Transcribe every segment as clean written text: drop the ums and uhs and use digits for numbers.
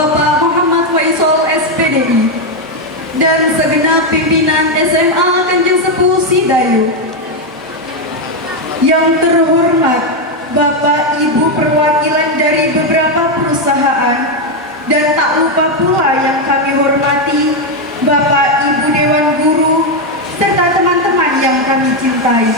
Bapak Muhammad Faisal SPDI, dan segenap pimpinan SMA Kanjeng Sepuh Sidayu. Yang terhormat Bapak Ibu perwakilan dari beberapa perusahaan, dan tak lupa pula yang kami hormati Bapak Ibu Dewan Guru serta teman-teman yang kami cintai.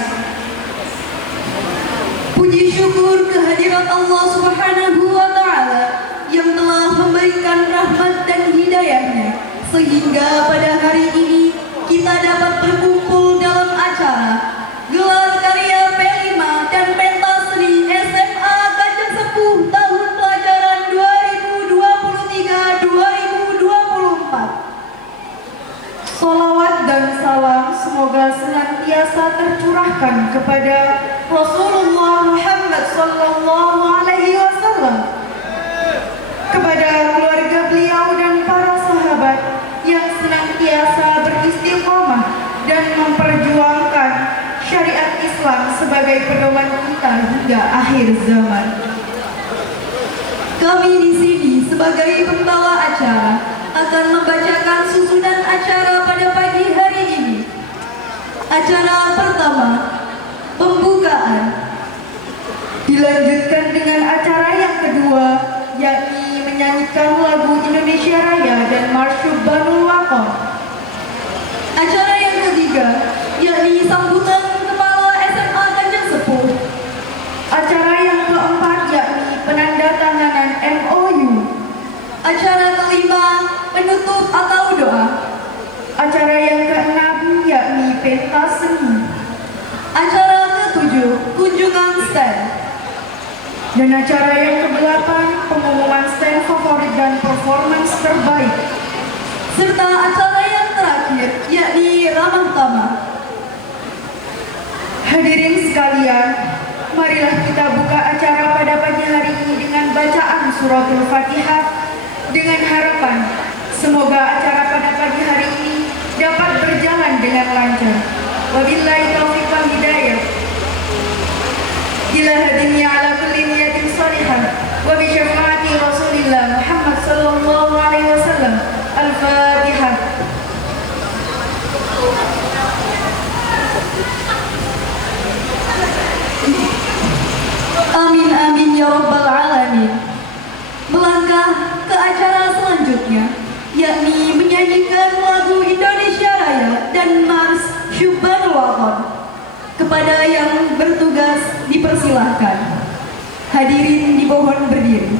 Puji syukur kehadirat Allah Subhanahu wa Ta'ala yang telah memberikan rahmat dan hidayahnya, sehingga pada hari ini kita dapat berkumpul dalam acara gelar karya P5 dan pentas seni SMA Kanjeng Sepuh tahun pelajaran 2023-2024. Salawat dan salam semoga senantiasa tercurahkan kepada Rasulullah Muhammad Sallallahu Alaihi Wasallam, kepada keluarga beliau dan para sahabat yang senantiasa beristiqomah dan memperjuangkan syariat Islam sebagai pedoman kita hingga akhir zaman. Kami di sini sebagai pembawa acara akan membacakan susunan acara pada pagi hari ini. Acara pertama, pembukaan, dilanjutkan dengan acara yang kedua, yakni menyanyikan lagu Indonesia Raya dan Marsyub Banul Wakon. Acara yang ketiga, yakni sambutan Kepala SMA Kanjeng Sepuh. Acara yang keempat, yakni penandatanganan MOU. Acara kelima, penutup atau doa. Acara yang keenam, yakni pentas seni. Acara ketujuh, kunjungan stand. Dan acara yang kedelapan, pengumuman stand favorit dan performance terbaik. Serta acara yang terakhir, yakni ramah tamah. Hadirin sekalian, marilah kita buka acara pada pagi hari ini dengan bacaan suratul Fatihah, dengan harapan semoga acara pada pagi hari ini dapat berjalan dengan lancar. Wabillahi taufiq wal hidayah. Ila hadiniya ala kulli niyatin salihah wa bi syafaati Rasulillah Muhammad sallallahu alaihi wasallam. Al-Fatihah. Amin amin ya rabbal alamin. Melangkah ke acara selanjutnya, yakni menyanyikan lagu Indonesia Raya dan Mars Syubban Wakon. Kepada yang bertugas dipersilahkan. Hadirin dimohon berdiri.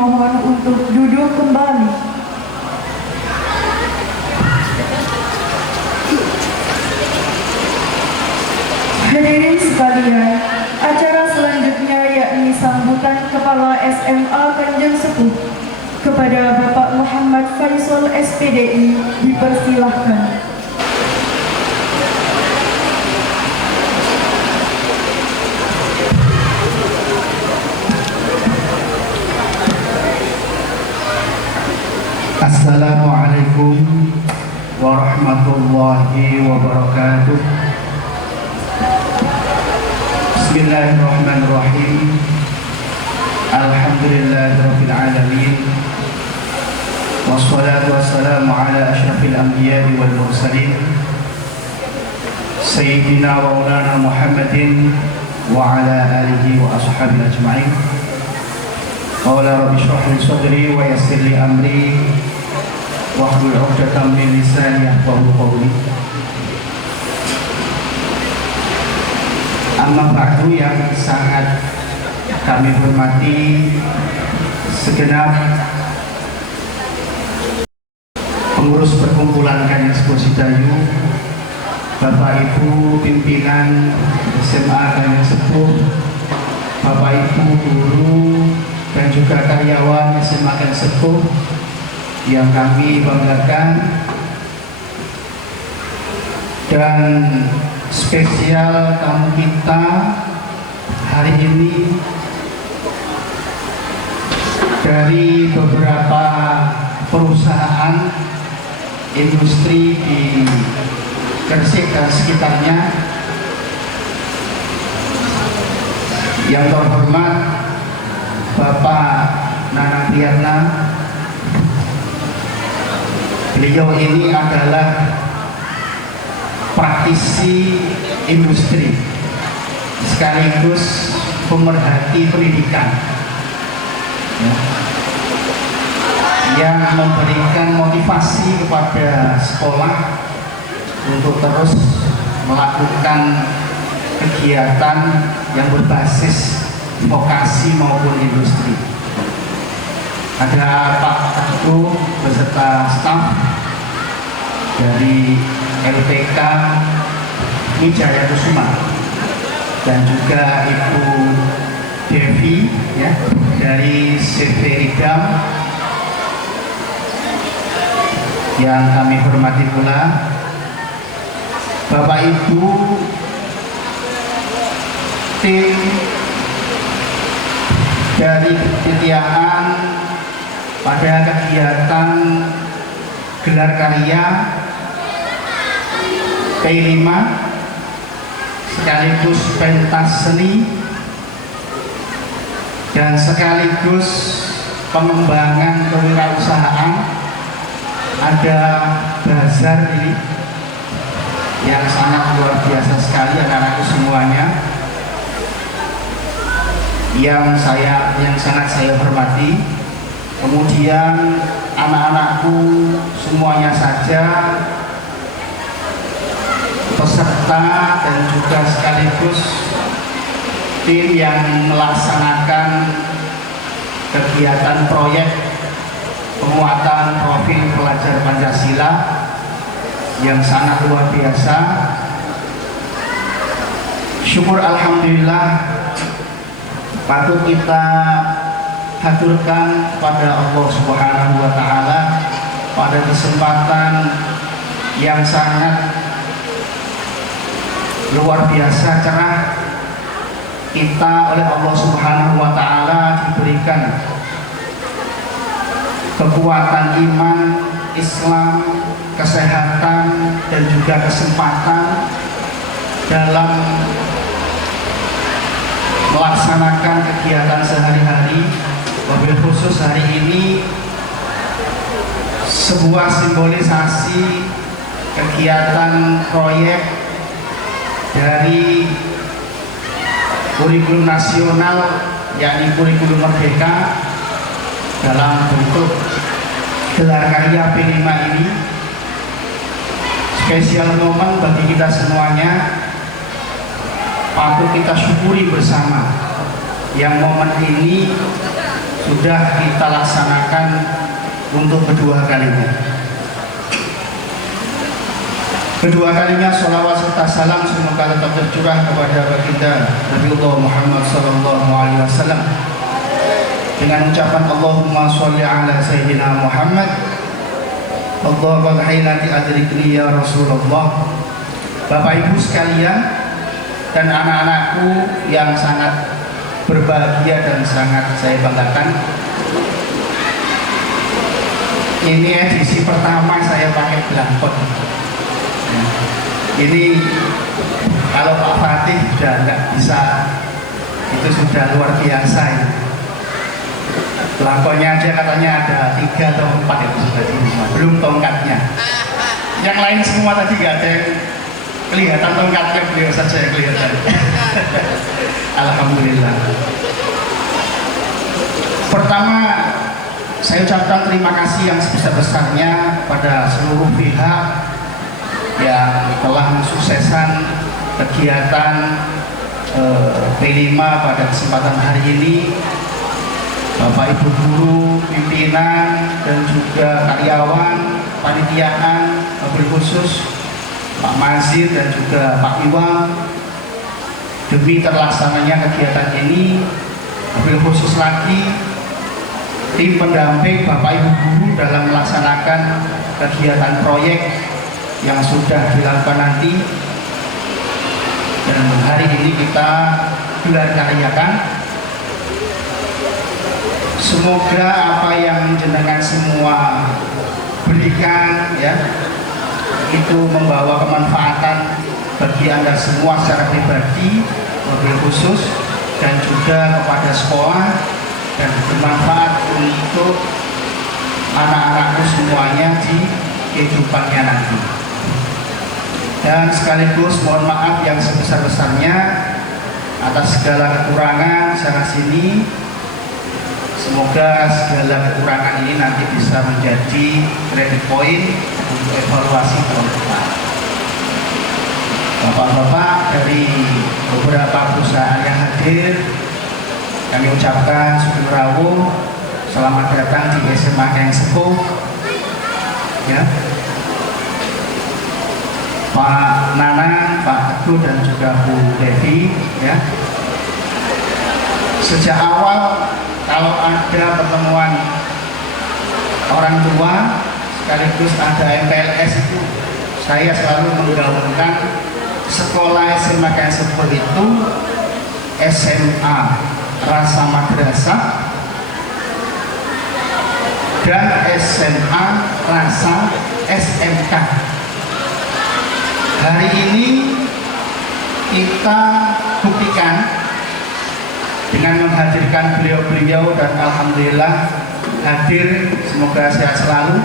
dimohon untuk duduk kembali. Hadirin sekalian, acara selanjutnya yakni sambutan Kepala SMA Kanjeng Sepuh kepada Bapak Muhammad Faisal SPDI dipersilahkan. Assalamualaikum warahmatullahi wabarakatuh. Bismillahirrahmanirrahim. Alhamdulillahirabbil alamin. Wassalatu wassalamu ala asyrafil anbiya'i wal mursalin Sayyidina wa maulana Muhammadin wa ala alihi wa ashabihi ajma'in. Qala rabbi shrah li sadri wa yassir li amri wahlul 'uqdatam min lisani yafqahu qawli. Amma ba'du, yang sangat kami hormati segenap pengurus perkumpulan Kanjeng Sepuh Sidayu, Bapak Ibu pimpinan SMA Kanjeng Sepuh, Bapak Ibu guru dan juga karyawan SMA Kanjeng Sepuh yang kami banggakan, dan spesial tamu kita hari ini dari beberapa perusahaan industri di Gresik dan sekitarnya. Yang terhormat Bapak Nanang Priyatna, beliau ini adalah praktisi industri sekaligus pemerhati pendidikan, yang memberikan motivasi kepada sekolah untuk terus melakukan kegiatan yang berbasis vokasi maupun industri. Ada Pak Ketua beserta staf dari LPK Wijaya Kusuma dan juga Ibu Devi ya, dari CV Ridam yang kami hormati pula, Bapak Ibu tim dari Titiaan pada kegiatan gelar karya P5 sekaligus pentas seni dan sekaligus pengembangan kewirausahaan. Ada bazar ini yang sangat luar biasa sekali anak-anakku semuanya, yang sangat saya hormati. Kemudian anak-anakku semuanya saja, peserta dan juga sekaligus tim yang melaksanakan kegiatan proyek penguatan profil pelajar Pancasila yang sangat luar biasa. Syukur alhamdulillah patut kita haturkan kepada Allah Subhanahu wa taala pada kesempatan yang sangat luar biasa cerah. Kita oleh Allah Subhanahu wa taala diberikan kekuatan iman, Islam, kesehatan dan juga kesempatan dalam melaksanakan kegiatan sehari-hari. Wabil khusus hari ini sebuah simbolisasi kegiatan proyek dari kurikulum nasional, yakni kurikulum merdeka, dalam bentuk gelar karya P5 ini. Spesial momen bagi kita semuanya, patut kita syukuri bersama, yang momen ini sudah kita laksanakan untuk kedua kalinya. Kedua kalinya sholawat serta salam semoga tetap tercurah kepada baginda Nabiullah Muhammad sallallahu alaihi wasallam dengan ucapan Allahumma sholli ala sayyidina Muhammad. Allahumma hainati adrikni ya Rasulullah. Bapak Ibu sekalian dan anak-anakku yang sangat berbahagia dan sangat saya banggakan, ini edisi pertama saya pakai belangkon. Ini kalau Pak Fatih sudah nggak bisa, itu sudah luar biasa ini. Belangkonnya aja katanya ada 3 atau 4 itu sudah di rumah, belum tongkatnya. Yang lain semua tadi nggak ada yang kelihatan, tongkatnya beliau saja yang kelihatan. Alhamdulillah. Pertama, saya ucapkan terima kasih yang sebesar-besarnya pada seluruh pihak yang telah mensukseskan kegiatan P5 pada kesempatan hari ini. Bapak Ibu guru, pimpinan, dan juga karyawan, panitiaan, mobil khusus, Pak Mazir dan juga Pak Iwang, demi terlaksananya kegiatan ini, mobil khusus lagi tim pendamping Bapak Ibu guru dalam melaksanakan kegiatan proyek yang sudah dilakukan nanti, dan hari ini kita gelar karyakan. Semoga apa yang jenengan semua berikan ya itu membawa kemanfaatan bagi Anda semua secara pribadi, mobil khusus, dan juga kepada sekolah, dan bermanfaat untuk anak-anakku semuanya di kehidupannya nanti. Dan sekaligus mohon maaf yang sebesar-besarnya atas segala kekurangan sana sini. Semoga segala kekurangan ini nanti bisa menjadi credit point untuk evaluasi tahun depan. Bapak-bapak dari beberapa perusahaan yang hadir, kami ucapkan syukur rawuh, selamat datang di SMA yang sepuh. Ya. Pak Nana, Pak Teguh, dan juga Bu Devi, ya. Sejak awal kalau ada pertemuan orang tua sekaligus ada MPLS itu, saya selalu menggabungkan sekolah SMA yang seperti itu, SMA Rasa Madrasah dan SMA Rasa SMK. Hari ini kita buktikan dengan menghadirkan beliau-beliau, dan alhamdulillah hadir, semoga sehat selalu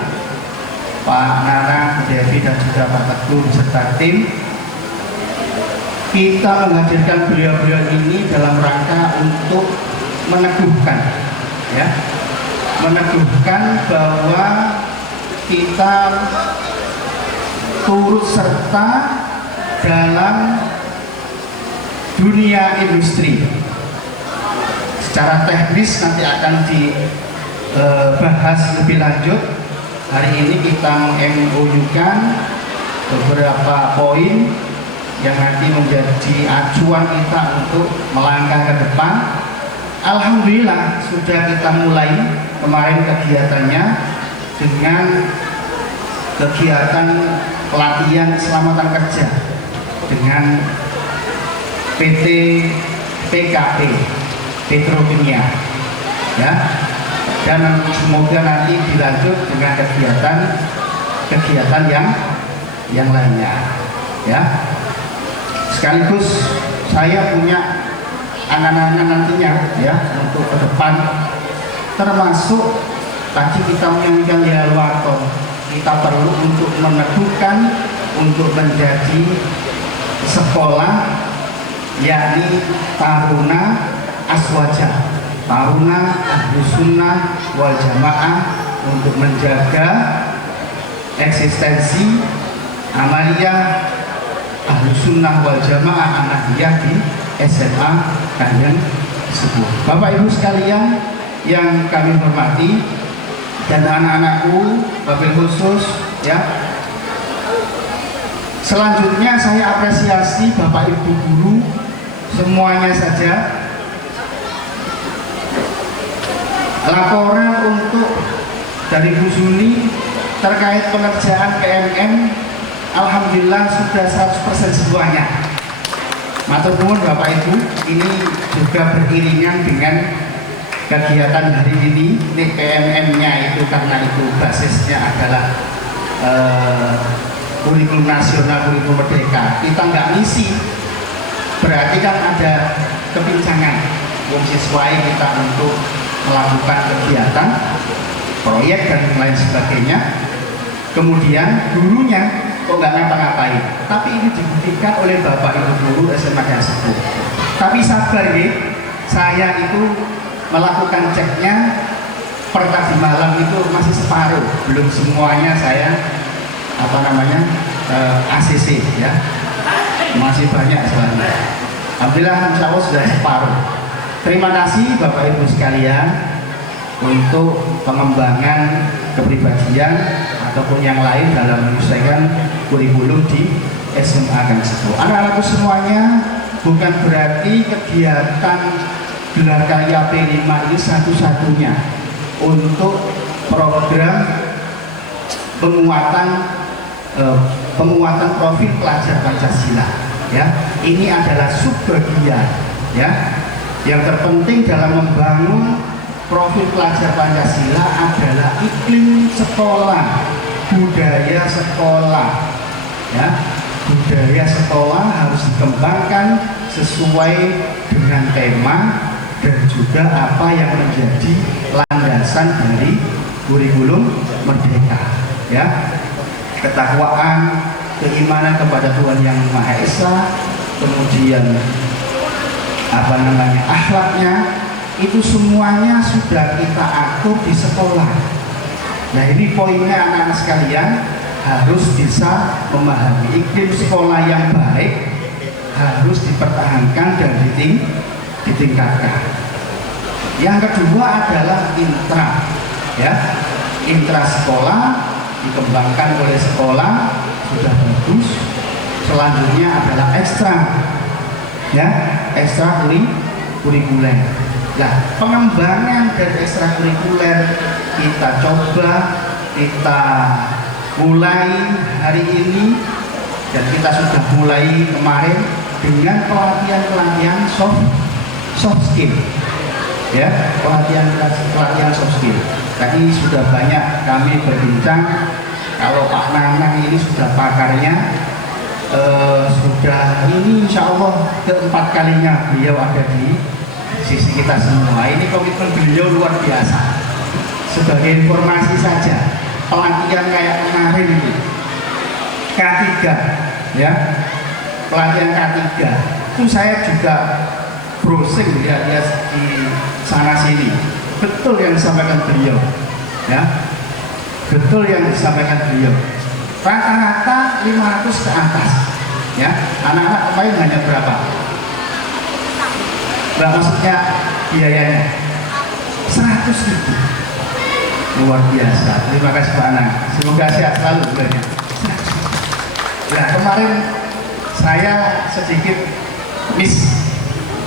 Pak Nana, Bu Devi, dan juga Pak Teguh beserta tim. Kita menghadirkan beliau-beliau ini dalam rangka untuk meneguhkan, ya, meneguhkan bahwa kita turut serta dalam dunia industri. Secara teknis nanti akan dibahas lebih lanjut. Hari ini kita meng-MOU-kan beberapa poin yang nanti menjadi acuan kita untuk melangkah ke depan. Alhamdulillah sudah kita mulai kemarin kegiatannya dengan kegiatan pelatihan keselamatan kerja dengan PT PKP Petrokimia, ya, dan semoga nanti dilanjut dengan kegiatan yang lainnya, ya. Sekaligus saya punya anak-anak nantinya, ya, untuk ke depan, termasuk tadi kita menyanyikan ya Alwato, kita perlu untuk meneguhkan untuk menjadi sekolah yakni Taruna Aswaja, Taruna Ahlus Sunnah wal Jamaah, untuk menjaga eksistensi amaliyah Ahlus Sunnah wal Jamaah Ahmadiyah di SMA kalian tersebut. Bapak Ibu sekalian, yang kami hormati dan anak-anakku, wabil khusus ya. Selanjutnya saya apresiasi Bapak Ibu guru semuanya saja. Laporan untuk dari Bu Zuni terkait pengerjaan KMM alhamdulillah sudah 100% semuanya. Matur nuwun Bapak Ibu, ini juga beriringan dengan kegiatan hari ini KMM-nya itu, karena itu basisnya adalah kurikulum nasional, kurikulum merdeka. Kita nggak ngisi, berarti kan ada kepincangan wong siswa kita untuk melakukan kegiatan, proyek dan lain sebagainya. Kemudian gurunya kok nggak ngapa-ngapain, tapi ini dibuktikan oleh Bapak Ibu guru SMA Dasar. Tapi sabar ya, saya itu melakukan ceknya per tadi malam itu masih separuh, belum semuanya saya ACC ya, masih banyak soalnya. Alhamdulillah insya Allah sudah separuh. Terima kasih Bapak Ibu sekalian untuk pengembangan kepribadian ataupun yang lain dalam menyelesaikan kurikulum di SMA Gang Sepuh. Anak-anakku semuanya, bukan berarti kegiatan gelar karya P5 ini satu-satunya untuk program penguatan profil pelajar Pancasila ya. Ini adalah subbagian ya. Yang terpenting dalam membangun profil pelajar Pancasila adalah iklim sekolah, budaya sekolah ya. Budaya sekolah harus dikembangkan sesuai dengan tema dan juga apa yang menjadi landasan dari kurikulum merdeka ya. Ketakwaan, keimanan kepada Tuhan Yang Maha Esa, kemudian akhlaknya, itu semuanya sudah kita atur di sekolah. Nah ini poinnya anak-anak sekalian, harus bisa memahami iklim sekolah yang baik harus dipertahankan dan ditingkatkan. Yang kedua adalah intra ya, intra sekolah dikembangkan oleh sekolah sudah bagus. Selanjutnya adalah ekstra ya, ekstra kurikuler. Nah, pengembangan dari ekstra kurikuler kita coba, kita mulai hari ini dan kita sudah mulai kemarin dengan pelatihan soft skill ya, pelatihan soft skill. Tadi sudah banyak kami berbincang, kalau Pak Nanang ini sudah pakarnya, sudah ini insya Allah keempat kalinya beliau ada di sisi kita semua. Ini komitmen beliau luar biasa. Sebagai informasi saja, pelatihan kayak kemarin ini K3 ya, pelatihan K3 itu saya juga browsing lihat di sana sini, betul yang disampaikan beliau ya, betul yang disampaikan beliau, rata-rata 500 ke atas ya. Anak-anak kemarin hanya berapa? Maksudnya biayanya 100.000. Luar biasa, terima kasih Pak Anang, semoga sehat selalu bulannya. Nah kemarin saya sedikit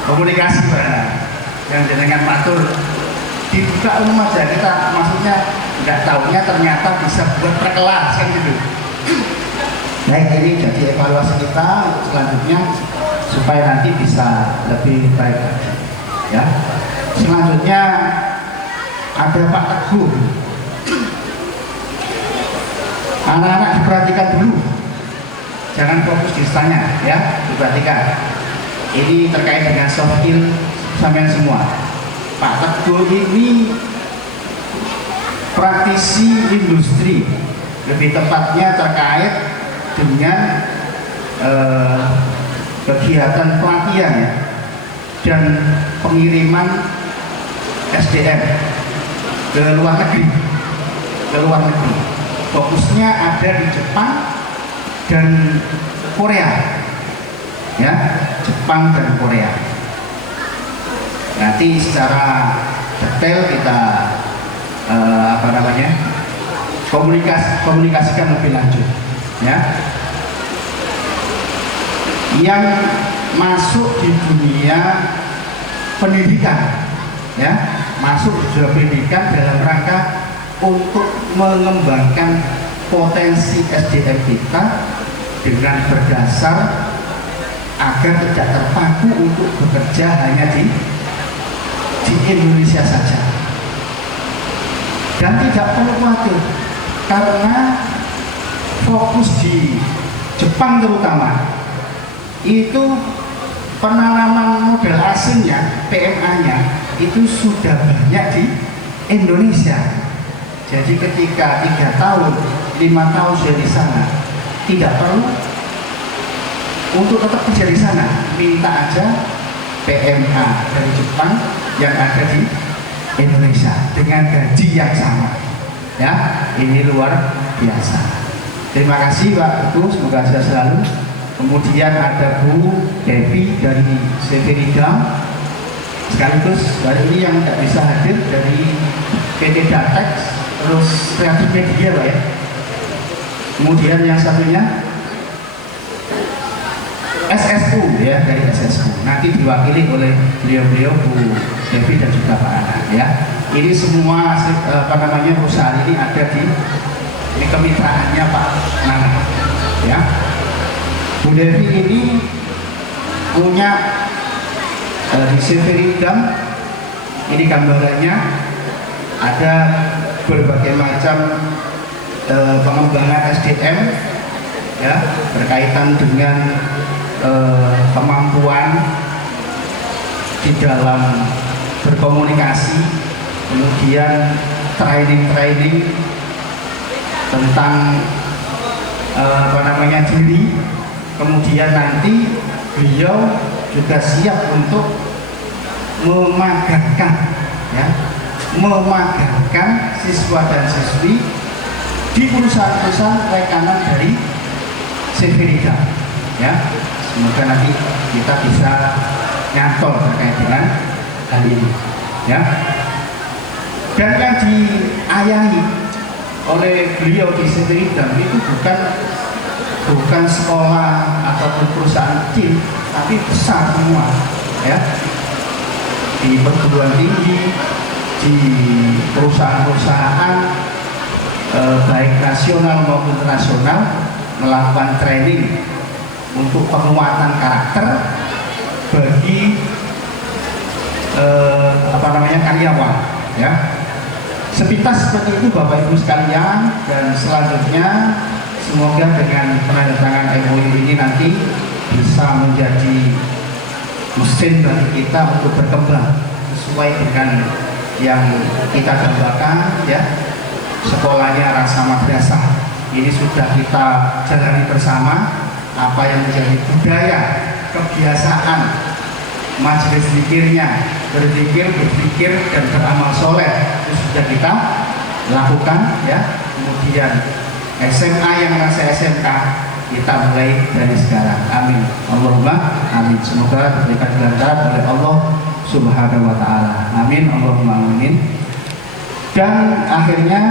komunikasi Pak Anang, yang jenengan matur dibuka umum aja, kita maksudnya nggak tahunya ternyata bisa buat perkelas kan gitu. Nah ini jadi evaluasi kita untuk selanjutnya supaya nanti bisa lebih baik lagi ya. Selanjutnya ada Pak Teguh. Anak-anak diperhatikan dulu, jangan fokus di istanya ya, diperhatikan. Ini terkait dengan soft skill sampean semua. Pak Teguh ini praktisi industri, lebih tepatnya terkait dengan kegiatan pelatihan ya, dan pengiriman SDM ke luar negeri. Fokusnya ada di Jepang dan Korea ya, Jepang dan Korea. Nanti secara detail kita komunikasikan lebih lanjut, ya. Yang masuk di dunia pendidikan, ya, masuk di dunia pendidikan dalam rangka untuk mengembangkan potensi SDM kita dengan berdasar agar tidak terpaku untuk bekerja hanya di Indonesia saja. Dan tidak perlu khawatir karena fokus di Jepang terutama itu penanaman model asingnya, PMA-nya itu sudah banyak di Indonesia. Jadi ketika 3 tahun, 5 tahun sudah di sana, tidak perlu untuk tetap kerja di sana, minta aja PMA dari Jepang yang ada di Indonesia dengan gaji yang sama, ya. Ini luar biasa. Terima kasih Pak Ibu, semoga sehat selalu. Kemudian ada Bu Devi dari Severidam, sekaligus hari ini yang tidak bisa hadir dari PT Datex, terus Kreatif Media Pak, ya. Kemudian yang satunya SSU, ya, dari SSU. Nanti diwakili oleh beliau-beliau Bu Devi dan juga Pak Ana, ya. Ini semua perusahaan ini ada di kemitraannya Pak Nana, ya. Bu Devi ini punya di Severidam, ini gambarannya ada berbagai macam pengembangan SDM, ya, berkaitan dengan kemampuan di dalam berkomunikasi, kemudian training tentang diri, kemudian nanti beliau juga siap untuk memagangkan, ya, memagangkan siswa dan siswi di perusahaan-perusahaan rekanan dari Severidam, ya. Semoga nanti kita bisa nyantol terkait dengan hal ini, ya. Dan yang diayahi oleh beliau di Severidam itu bukan sekolah ataupun perusahaan kecil, tapi besar semua, ya. Di perguruan tinggi, di perusahaan-perusahaan baik nasional maupun internasional melakukan training untuk penguatan karakter bagi karyawan, ya. Sepintas seperti itu Bapak Ibu sekalian, dan selanjutnya semoga dengan penandatangan MOU ini nanti bisa menjadi mesin bagi kita untuk berkembang sesuai dengan yang kita dambakan, ya. Sekolahnya rasa madrasah ini sudah kita jalani bersama. Apa yang menjadi budaya, kebiasaan majelis zikirnya, berzikir, berpikir, dan beramal soleh itu sudah kita lakukan, ya. Kemudian SMA yang masih SMK kita mulai dari sekarang. Amin. Allahumma amin. Semoga diberikan kelancaran oleh Allah Subhanahu wa Ta'ala. Amin. Allahumma amin. Dan akhirnya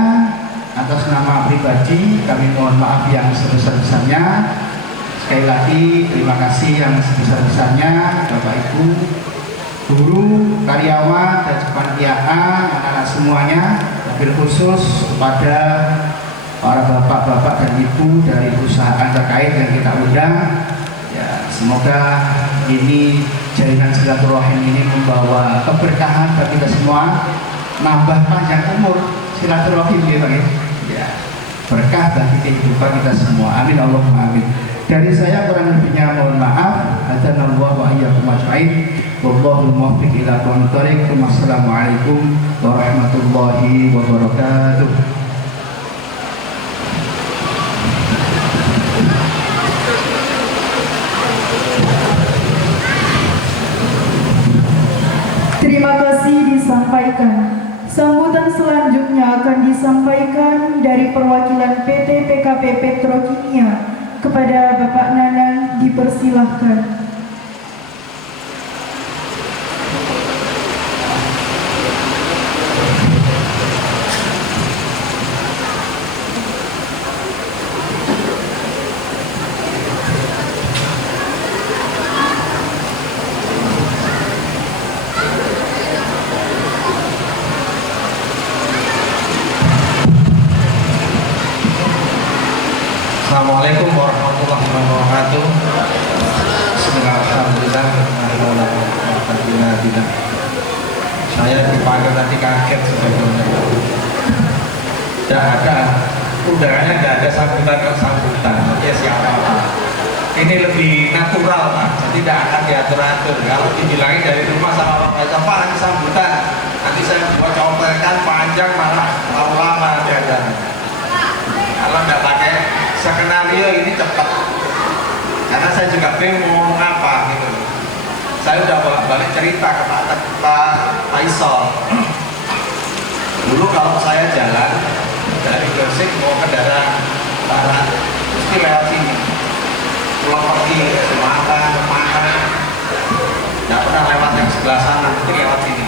atas nama pribadi kami mohon maaf yang sebesar-besarnya. Sekali lagi terima kasih yang sebesar-besarnya Bapak Ibu, guru, karyawan, dan kepanitiaan, anak-anak semuanya, wabil khusus kepada para bapak-bapak dan ibu dari perusahaan terkait yang kita undang, ya. Semoga ini jaringan silaturahim ini membawa keberkahan bagi kita semua, nambah panjang umur silaturahim, ya Pak, ya. Berkah bagi kehidupan kita semua. Amin Allahumma amin. Dari saya kurang lebihnya mohon maaf. Hadanallahu wa iyyakum ajmain. Wallahu muwaffiq ila aqwamit thoriq. Wassalamualaikum warahmatullahi wabarakatuh. Terima kasih disampaikan. Sambutan selanjutnya akan disampaikan dari perwakilan PT PKP Petrokimia. Kepada Bapak Nanang dipersilahkan. Assalamualaikum warahmatullahi wabarakatuh. Alhamdulillah. Saya dipanggil tadi kaget sebetulnya. Tidak ada undangannya, tidak ada sambutan. Ya siapa Pak? Ini lebih natural Pak. Jadi tidak akan diatur-atur. Kalau dibilangin dari rumah sama orang tua, Pak nanti sambutan. Nanti saya buat contekan panjang malah terlalu lama ada. Kalau nggak pakai skenario ini cepat. Karena saya juga bingung mau ngomong apa gitu. Saya udah bolak-balik cerita ke Pak Faisal. Dulu kalau saya jalan dari Gresik mau ke daerah barat, mesti lewat sini. Pulang pergi ke Sumatera, kemana, nggak pernah lewat yang sebelah sana, mesti lewat sini.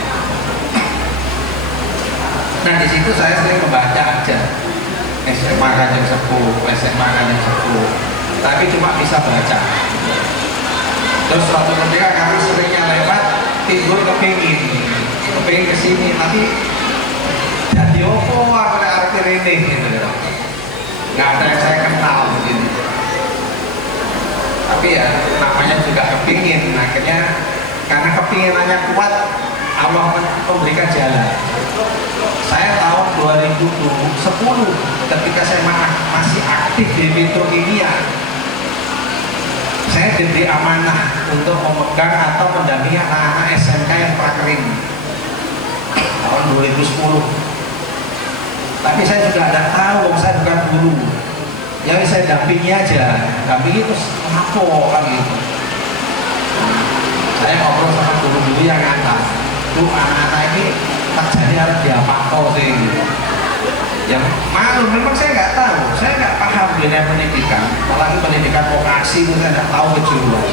Nah di situ saya sering membaca aja. SMA Kanjeng Sepuh, SMA Kanjeng Sepuh, tapi cuma bisa baca. Terus suatu ketika kami seringnya lewat, timbul kepingin kesini, tapi jadi opo aku arti ini gitu. Nggak ada yang saya kenal begini. Tapi ya namanya juga kepingin, akhirnya karena kepinginannya kuat, Allah memberikan jalan. Saya tahun 2010 ketika saya masih aktif di Petrokimia, saya diberi amanah untuk memegang atau mendampingi anak-anak SMK yang prakering tahun 2010. Tapi saya juga tidak tahu, saya bukan guru. Yang saya dampingi aja, dampingi terus apa kan gitu. Saya ngobrol sama guru-guru yang atas, tuh anak-anak ini kerjanya harus diapakan sih gitu. Yang malu memang saya nggak tahu, saya nggak paham dunia pendidikan, apalagi pendidikan vokasi itu saya nggak tahu kejuruan.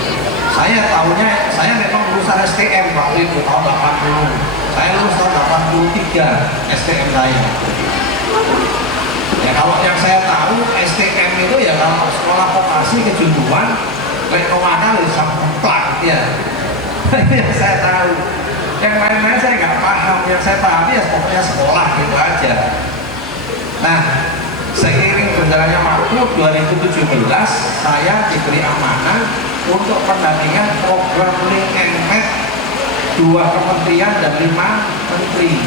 Saya tahunya saya memang lulusan STM waktu itu tahun 80. Saya lulus tahun 83 STM saya. Ya kalau yang saya tahu STM itu ya kalau sekolah vokasi kejuruan, lekowada bisa mutlak ya. Yang saya tahu. Yang lain-lain saya nggak paham, yang saya pahami ya pokoknya sekolah gitu aja. Nah, seiring berjalannya waktu 2017 saya diberi amanah untuk pendampingan program Link and Match 2 kementerian dan 5 menteri.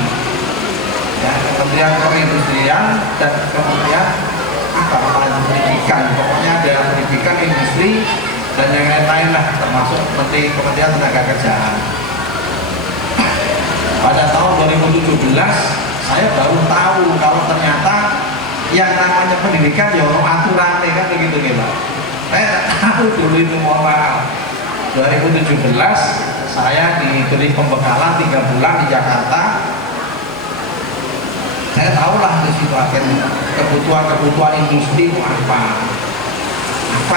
Ya, Kementerian Perindustrian dan Kementerian Pendidikan. Pokoknya ada pendidikan, industri dan yang lain-lain lah, termasuk Kementerian Tenaga Kerjaan. Pada tahun 2017 saya baru tahu kalau ternyata yang namanya pendidikan ya aturan kan begitu gitu. Saya tidak tahu dulu itu, mohon maaf. 2017 saya diberi pembekalan 3 bulan di Jakarta. Saya tahulah di situ akhirnya kebutuhan industri itu apa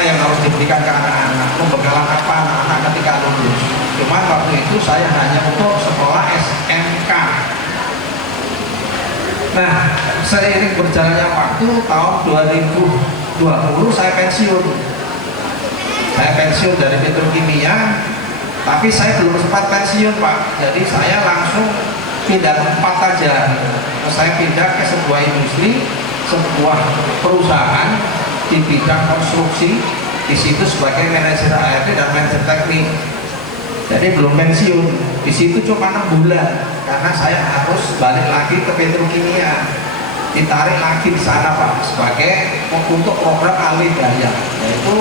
yang harus diberikan ke anak-anak, pembekalan apa anak-anak ketika lulus. Cuma waktu itu saya hanya untuk sekolah SMK. Nah, seiring berjalannya waktu tahun 2020 saya pensiun. Saya pensiun dari Petrokimia, tapi saya belum sempat pensiun Pak. Jadi saya langsung pindah tempat aja. Saya pindah ke sebuah industri, sebuah perusahaan di bidang konstruksi. Di situ sebagai manajer ART dan manajer teknik. Jadi belum pensiun. Di situ cuma 6 bulan karena saya harus balik lagi ke Petrokimia. Ditarik lagi di sana Pak sebagai untuk program alih daya, yaitu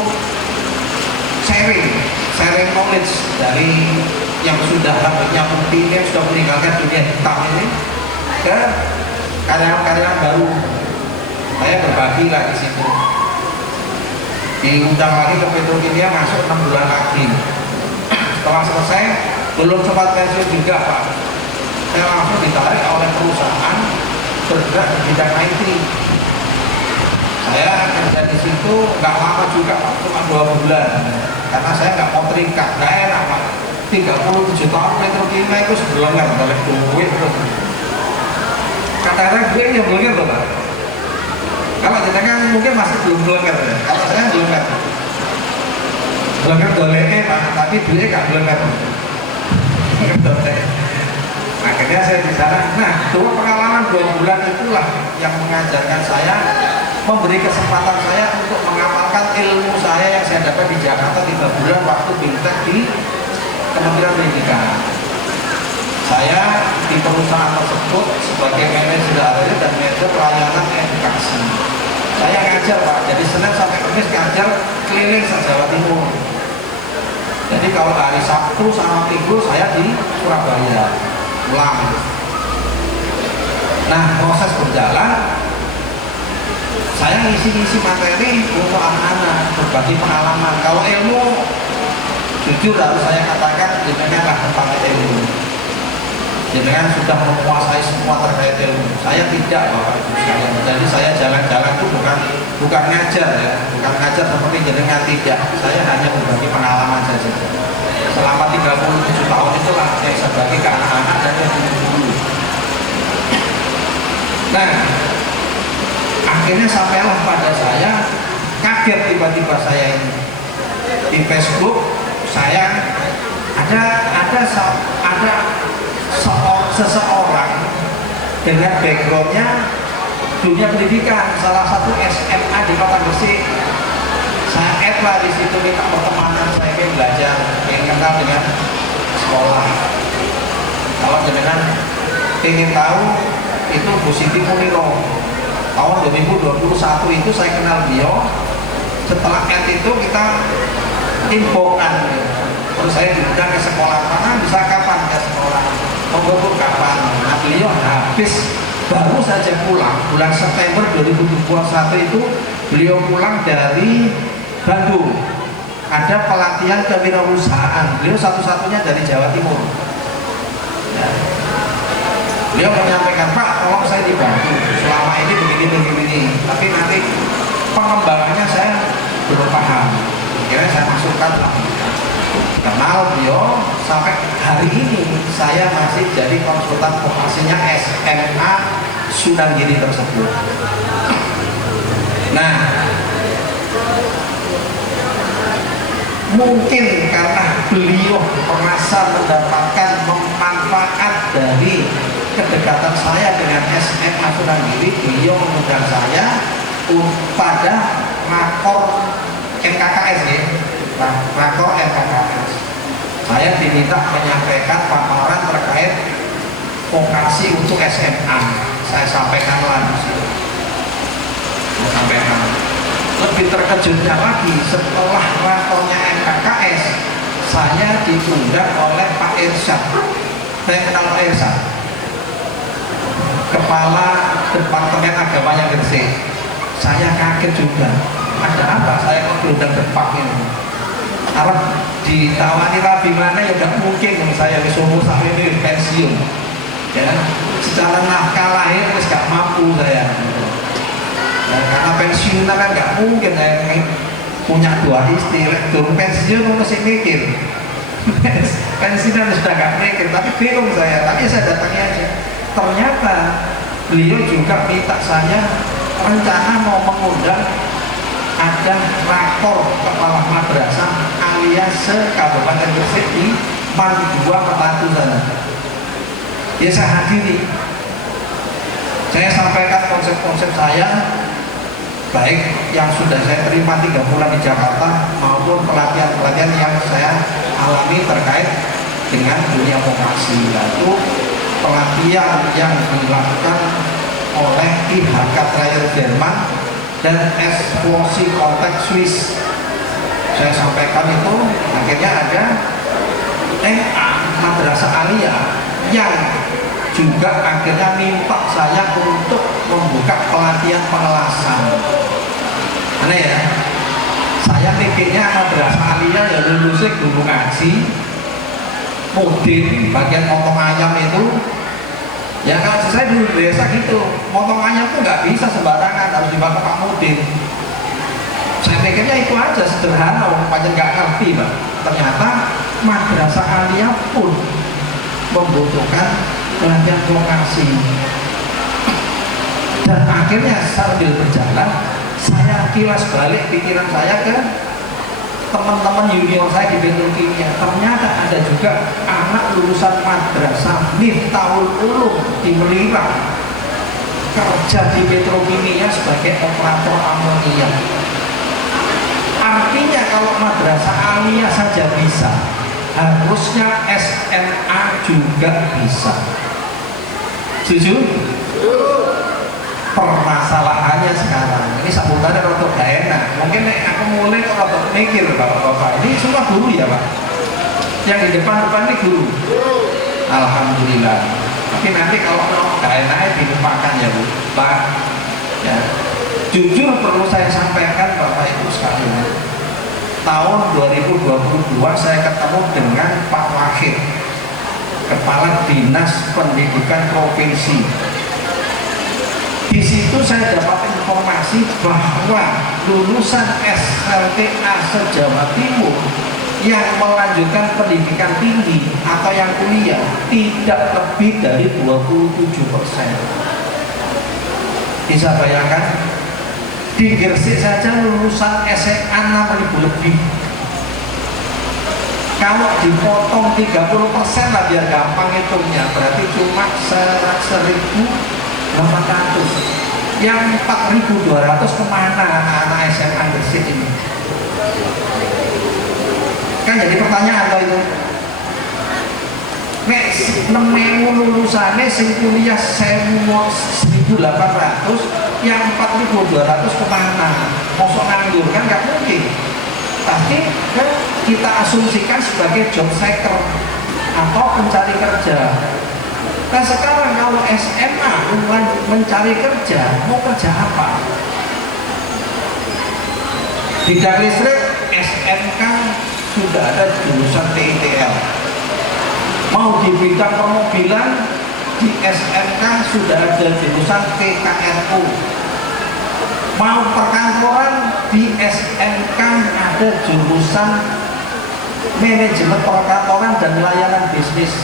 sharing knowledge dari yang sudah rambutnya putih, yang sudah meninggalkan dunia hitam ini ke karyawan-karyawan baru. Saya berbagi lah di situ. Diundang lagi ke Petrokimia, masuk 6 bulan lagi. Setelah selesai, belum sempat pensiun juga Pak. Saya langsung ditarik oleh perusahaan bergerak di bidang IT. Saya kerja di situ nggak lama juga Pak, cuma 2 bulan. Karena saya nggak mau terikat, nggak enak Pak. 37 tahun Petrokimia itu sebelumnya balik duit terus. Kata-kata gue yang belum loh Pak. Kalau jenengan mungkin masih belum ya. Kalau saya belum doleke Pak, tapi duitnya nggak belum Akhirnya saya di sana. Nah, 2 pengalaman 2 bulan itulah yang mengajarkan saya memberi kesempatan saya untuk mengamalkan ilmu saya yang saya dapat di Jakarta 3 bulan waktu bintang di Kementerian Pendidikan. Saya di perusahaan tersebut sebagai manajer area dan manajer pelayanan edukasi. Saya ngajar Pak, jadi Senin sampai Kamis ngajar keliling se-Jawa Timur. Jadi kalau hari Sabtu sama Minggu saya di Surabaya pulang. Nah, proses berjalan, saya ngisi-ngisi materi untuk anak-anak, berbagi pengalaman. Kalau ilmu, jujur harus saya katakan, jenengan lah tentang ilmu. Jenengan sudah menguasai semua terkait ilmu. Saya tidak, Bapak Ibu sekalian. Jadi saya jalan-jalan itu bukan ngajar ya, bukan ngajar seperti jenengan, tidak. Saya hanya berbagi pengalaman saja. Selama 37 tahun itulah yang saya bagi ke anak-anak dan yang guru. Nah, akhirnya sampailah pada saya, kaget tiba-tiba saya ini di Facebook. Saya ada seseorang dengan backgroundnya dunia pendidikan, salah satu SMA di Kota Gresik. Saya add lah di situ, minta pertemanan, saya ingin belajar, ingin kenal dengan sekolah. Kalau jenengan ingin tahu, itu Bu Siti Muniro tahun 2021 itu saya kenal beliau. Setelah add itu kita infokan, terus saya diundang ke sekolah. Mana bisa kapan ke sekolah? Mengukur kapan? Nah, beliau habis baru saja pulang bulan September 2021 itu beliau pulang dari Bandung. Ada pelatihan kewirausahaan. Beliau satu-satunya dari Jawa Timur. Ya. Beliau menyampaikan, Pak, tolong saya dibantu. Selama ini begini. Tapi nanti pengembangannya saya belum paham. Akhirnya saya masukkan lah. Kenal beliau sampai hari ini saya masih jadi konsultan vokasinya SMA Sunan Giri tersebut. Nah, mungkin karena beliau merasa mendapatkan manfaat dari kedekatan saya dengan SMA Sunan Giri, beliau mengundang saya pada rakor MKKS ya. Rakor MKKS. Saya diminta menyampaikan paparan terkait vokasi untuk SMA. Saya sampaikan lagi. Saya sampaikan. Lebih terkejutnya lagi, setelah rakornya MKKS, saya diundang oleh Pak Irsyad. Saya kenal Pak Irsyad, Kepala Departemen Agamanya Gresik. Saya kaget juga. Ada apa? Saya kok diundang ke Pak ini? Arab ditawani rabi mana ya gak mungkin saya umur sampai ini pensiun ya, secara nafkah lahir terus gak mampu saya ya, karena pensiunan kan gak mungkin saya punya 2 istri dong pensiun untuk si mikir pensiunan sudah gak mikir, tapi bingung saya datangi aja. Ternyata beliau juga minta saya rencana mau mengundang ada rakor kepala madrasah alias se-Kabupaten Gresik di Man 2 Metatu sana. Ya saya hadiri. Saya sampaikan konsep-konsep saya, baik yang sudah saya terima 3 bulan di Jakarta maupun pelatihan-pelatihan yang saya alami terkait dengan dunia vokasi, yaitu pelatihan yang dilakukan oleh IHK Trial Jerman dan eksplorasi konteks Swiss. Saya sampaikan itu, akhirnya ada MA Madrasah Aliyah yang juga akhirnya minta saya untuk membuka pelatihan pengelasan. Aneh ya, saya pikirnya Madrasah Aliyah ya lulusnya guru ngaji, mudin, bagian potong ayam itu. Ya kalau saya dulu biasa gitu, motong ayam tuh nggak bisa sembarangan, harus dibawa Pak Mudin. Saya pikirnya itu aja sederhana, banyak nggak ngerti Pak. Ternyata Madrasah Aliyah pun membutuhkan pelatihan vokasi. Dan akhirnya sambil berjalan, saya kilas balik pikiran saya ke teman-teman junior saya di Petrokimia. Ternyata ada juga anak lulusan madrasah Miftahul Ulum di Melirang kerja di petrokimia sebagai operator amonia. Artinya kalau madrasah aliyah saja bisa, harusnya SMA juga bisa. Setuju? Permasalahannya sekarang ini sambutannya rada gak enak. Mungkin aku mulai rada mikir bapak-bapak. Ini semua guru ya Pak? Yang di depan-depan ini guru. Alhamdulillah. Tapi nanti kalau gak enaknya dilupakan ya Bu. Pak, ya. Jujur perlu saya sampaikan Bapak Ibu sekalian. Tahun 2022 saya ketemu dengan Pak Wahid, Kepala Dinas Pendidikan Provinsi. Di situ saya dapat informasi bahwa lulusan SLTA se-Jawa Timur yang melanjutkan pendidikan tinggi atau yang kuliah tidak lebih dari 27%. Bisa bayangkan? Di Gresik saja lulusan SMA 6.000 lebih. Kalau dipotong 30% lah biar gampang hitungnya, berarti cuma 1.400. Yang 4.200 kemana anak-anak SMA Gresik ini? Kan jadi pertanyaan kalau itu. Nek 6.000 lulusannya sing kuliah 1.800, yang 4.200 kemana? Mosok nganggur kan nggak mungkin. Pasti kita asumsikan sebagai job seeker atau pencari kerja. Nah sekarang kalau SMA mulai mencari kerja, mau kerja apa? Bidang listrik SMK sudah ada jurusan TITL. Mau di bidang permobilan di SMK sudah ada jurusan TKRU. Mau perkantoran di SMK ada jurusan manajemen perkantoran dan layanan bisnis.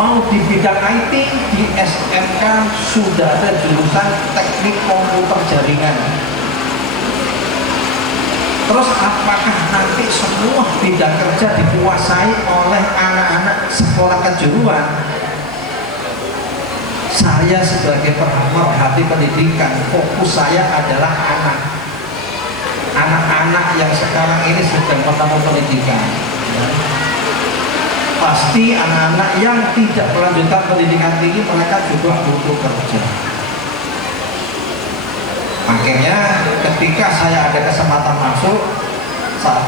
Mau di bidang IT di SMK sudah ada jurusan teknik komputer jaringan. Terus apakah nanti semua bidang kerja dikuasai oleh anak-anak sekolah kejuruan? Saya sebagai pemerhati pendidikan, fokus saya adalah anak-anak yang sekarang ini sedang menempuh pendidikan. Pasti anak-anak yang tidak melanjutkan pendidikan tinggi, mereka juga butuh kerja. Akhirnya ketika saya ada kesempatan masuk,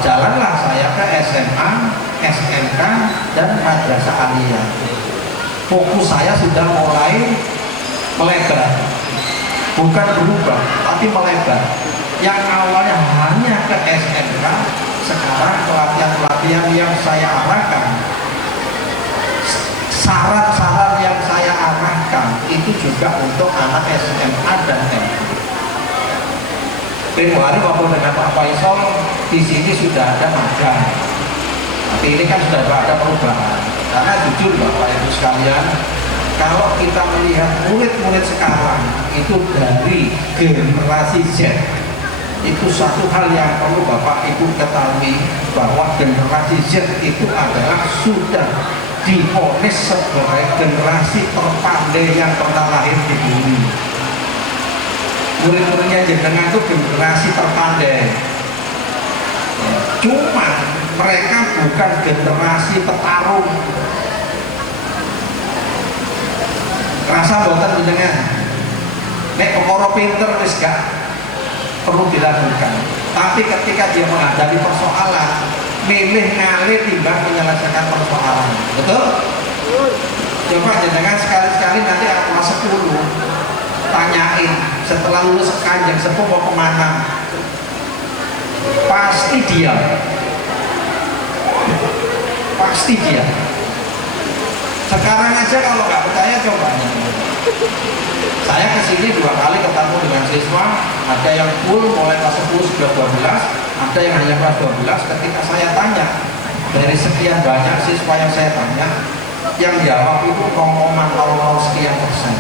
jalanlah saya ke SMA, SMK, dan madrasah aliyah. Fokus saya sudah mulai melebar, bukan berubah, tapi melebar. Yang awalnya hanya ke SMK, sekarang pelatihan-pelatihan yang saya arahkan, saran-saran yang saya arahkan itu juga untuk anak SMA dan MI. Tempo hari maupun dengan Pak Faisal di sini sudah ada magang, tapi ini kan sudah ada perubahan. Karena jujur Bapak Ibu sekalian, kalau kita melihat murid-murid sekarang itu dari generasi Z, itu satu hal yang perlu Bapak Ibu ketahui, bahwa generasi Z itu adalah sudah divonis sebagai generasi terpandai yang pernah lahir di bumi. Murid-muridnya jenengan itu generasi terpandai. Cuma mereka bukan generasi petarung. Rasa boten jenengan. Nek perkara pinter wis gak perlu dilakukan. Tapi ketika dia menghadapi persoalan, milih ngalih timbang menyelesaikan persoalan. Betul? Coba jenengan sekali-sekali nanti kelas 10 tanyain setelah lulus Kanjeng Sepuh mau kemana, pasti dia sekarang aja. Kalau nggak percaya coba, saya kesini 2 kali ketemu dengan siswa, ada yang full mulai kelas 10 sudah 12, ada yang hanya kelas 12. Ketika saya tanya, dari sekian banyak siswa yang saya tanya, yang jawab itu 0,00 sekian persen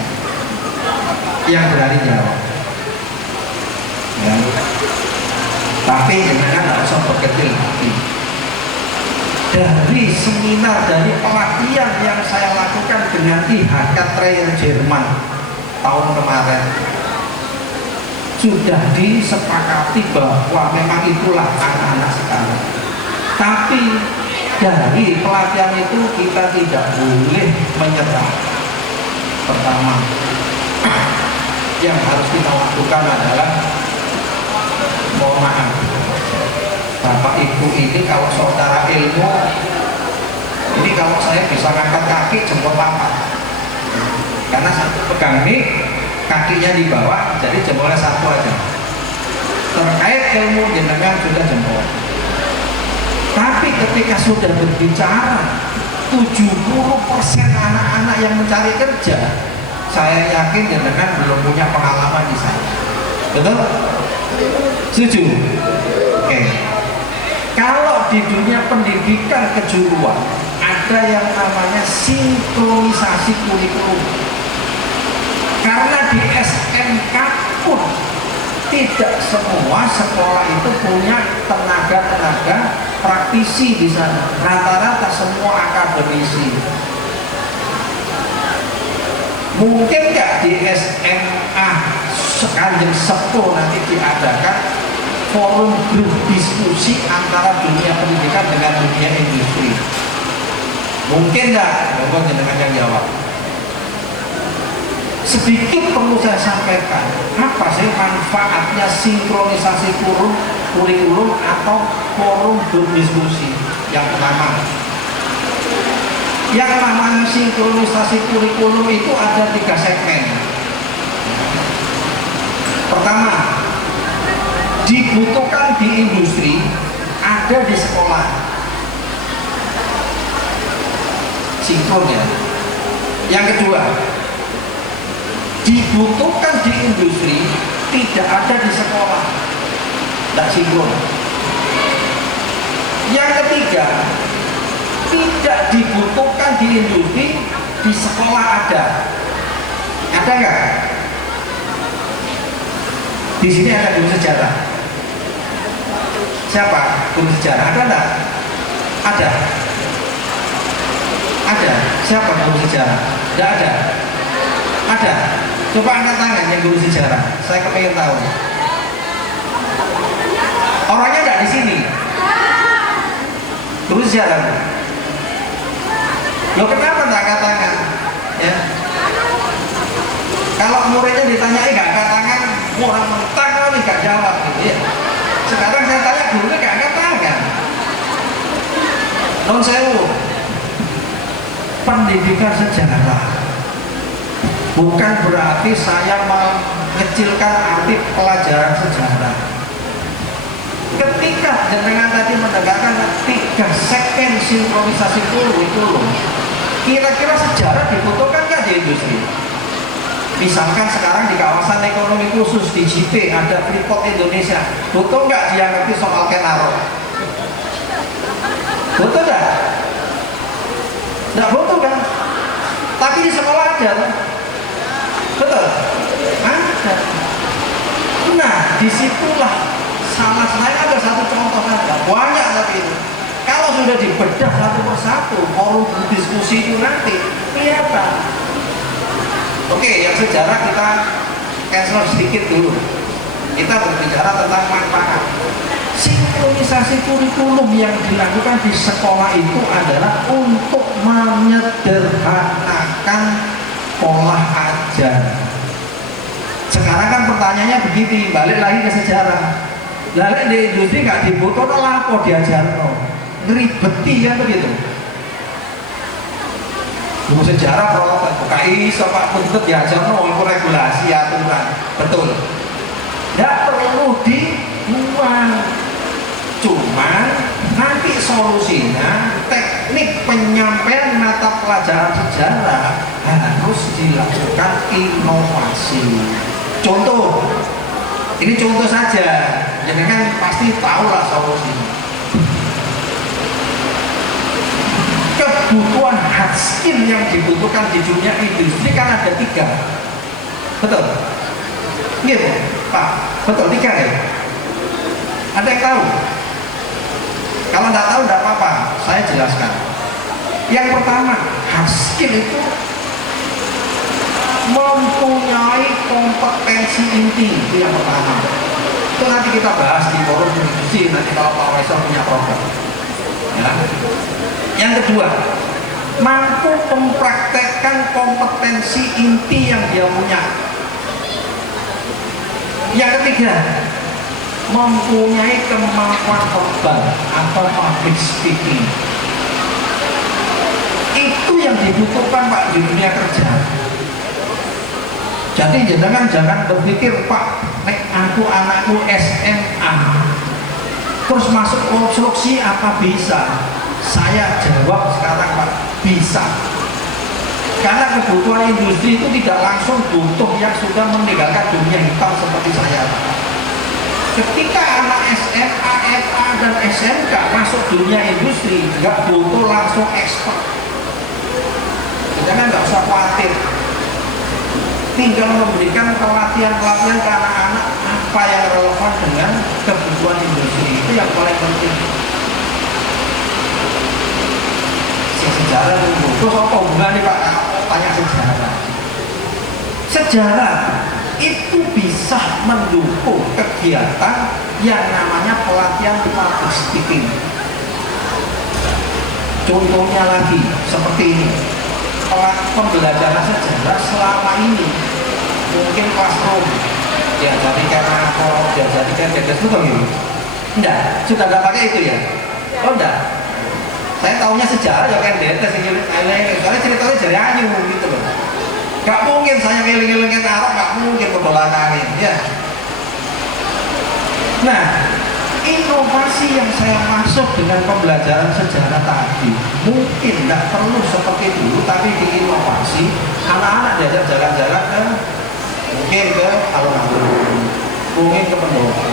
yang berani jawab. Ya. Tapi jangan nggak usah berkecil hati. Dari seminar, dari pelatihan yang saya lakukan dengan IHK Trainer Jerman, tahun kemarin sudah disepakati bahwa memang itulah anak-anak sekarang. Tapi dari pelatihan itu kita tidak boleh menyerah. Pertama, yang harus kita lakukan adalah mohon maaf, Bapak Ibu ini kalau saudara ilmu ini, kalau saya bisa ngangkat kaki jempol papat, karena satu pegang ini kakinya di bawah, jadi jempolnya satu aja. Terkait ilmu jenengan sudah jempol. Tapi ketika sudah berbicara 70% anak-anak yang mencari kerja, saya yakin jenengan belum punya pengalaman di sana. Betul? Setuju? Oke. Kalau di dunia pendidikan kejuruan ada yang namanya sinkronisasi kurikulum. Karena di SMK pun tidak semua sekolah itu punya tenaga-tenaga praktisi di sana. Rata-rata semua akademisi. Mungkin nggak di SMA Kanjeng Sepuh nanti diadakan forum grup diskusi antara dunia pendidikan dengan dunia industri? Mungkin nggak? Mohon jenengan yang jawab. Sedikit perlu saya sampaikan, apa sih manfaatnya sinkronisasi kurikulum atau forum grup diskusi? Yang pertama, yang namanya sinkronisasi kurikulum itu ada 3 segmen. Pertama, dibutuhkan di industri, ada di sekolah. Sinkron ya. Yang kedua, dibutuhkan di industri, tidak ada di sekolah, tidak sinkron. Yang ketiga, tidak dibutuhkan di industri, di sekolah ada. Ada nggak? Di sini ada guru sejarah. Siapa guru sejarah? Ada nggak? Ada. Ada. Siapa guru sejarah? Tidak ada. Ada. Coba angkat tangan yang guru sejarah. Saya kepengen tahu. Orangnya nggak di sini. Guru sejarah. Loh, kenapa nggak angkat tangan? Ya. Kalau muridnya ditanyai nggak angkat tangan, orang mentang kali nggak jawab gitu ya. Sekarang saya tanya gurunya nggak angkat tangan. Non sewu. Pendidikan sejarah bukan berarti saya mengecilkan arti pelajaran sejarah. Ketika jenengan tadi menegakkan 3 segmen sinkronisasi kurikulum, kira-kira sejarah dibutuhkan nggak di industri? Misalkan sekarang di kawasan ekonomi khusus di JP ada Freeport Indonesia, butuh nggak dia ngerti soal Kenaro? Butuh nggak? Nggak butuh kan? Tapi di sekolah ada, betul? Ada. Nah, disitulah salah saya ada satu contoh saja, banyak tapi itu. Kalau sudah dibedah satu persatu, forum diskusi itu nanti kelihatan. Oke, yang sejarah kita cancel sedikit dulu. Kita berbicara tentang manfaat. Sinkronisasi kurikulum yang dilakukan di sekolah itu adalah untuk menyederhanakan pola ajar. Sekarang kan pertanyaannya begini, balik lagi ke sejarah. Lalu di industri nggak dibutuhkan lapo diajar, ngeribeti kan begitu. Guru sejarah kalau buka iso Pak Puntut diajar itu regulasi aturan, betul. Nggak perlu dibuang. Cuman nanti solusinya teknik penyampaian mata pelajaran sejarah harus dilakukan inovasi. Contoh, ini contoh saja, jadi kan pasti tahulah solusinya. Kebutuhan hard skill yang dibutuhkan di dunia industri kan ada 3, betul? Gitu, Pak, betul 3 ya? Ada yang tahu? Kalau nggak tahu nggak apa-apa, saya jelaskan. Yang pertama, hard skill itu mempunyai kompetensi inti, itu yang pertama. Itu nanti kita bahas di forum diskusi nanti kalau Pak Faisal punya program. Ya. Yang kedua, mampu mempraktekkan kompetensi inti yang dia punya. Yang ketiga, mempunyai kemampuan verbal atau public speaking. Itu yang dibutuhkan Pak di dunia kerja. Jadi jangan berpikir, Pak, nek anakku SMA terus masuk konstruksi apa bisa? Saya jawab sekarang, Pak, bisa. Karena kebutuhan industri itu tidak langsung butuh yang sudah meninggalkan dunia hitam seperti saya. Ketika anak SMA, MA, dan SMK masuk dunia industri, nggak butuh langsung ekspor. Jangan nggak usah khawatir. Tinggal memberikan pelatihan-pelatihan ke anak-anak apa yang relevan dengan kebutuhan industri, itu yang paling penting. Sejarah itu, terus apa hubungannya Pak? Tanya sejarah. Sejarah itu bisa mendukung kegiatan yang namanya pelatihan public speaking. Contohnya lagi seperti ini, pembelajaran sejarah selama ini mungkin classroom diajarikan apa, diajarikan itu gitu. Enggak, sudah nggak pakai itu ya? Oh enggak. Saya tahunya sejarah ya kan detes ini, soalnya ceritanya dari Ayu gitu loh. Gak mungkin saya ngiling-ngilingin Arab, gak mungkin kebelakangin ya. Nah, inovasi yang saya masuk dengan pembelajaran sejarah tadi mungkin gak perlu seperti dulu, tapi diinovasi. Anak-anak diajak jalan-jalan ke mungkin ke alun-alun, mungkin ke pendopo,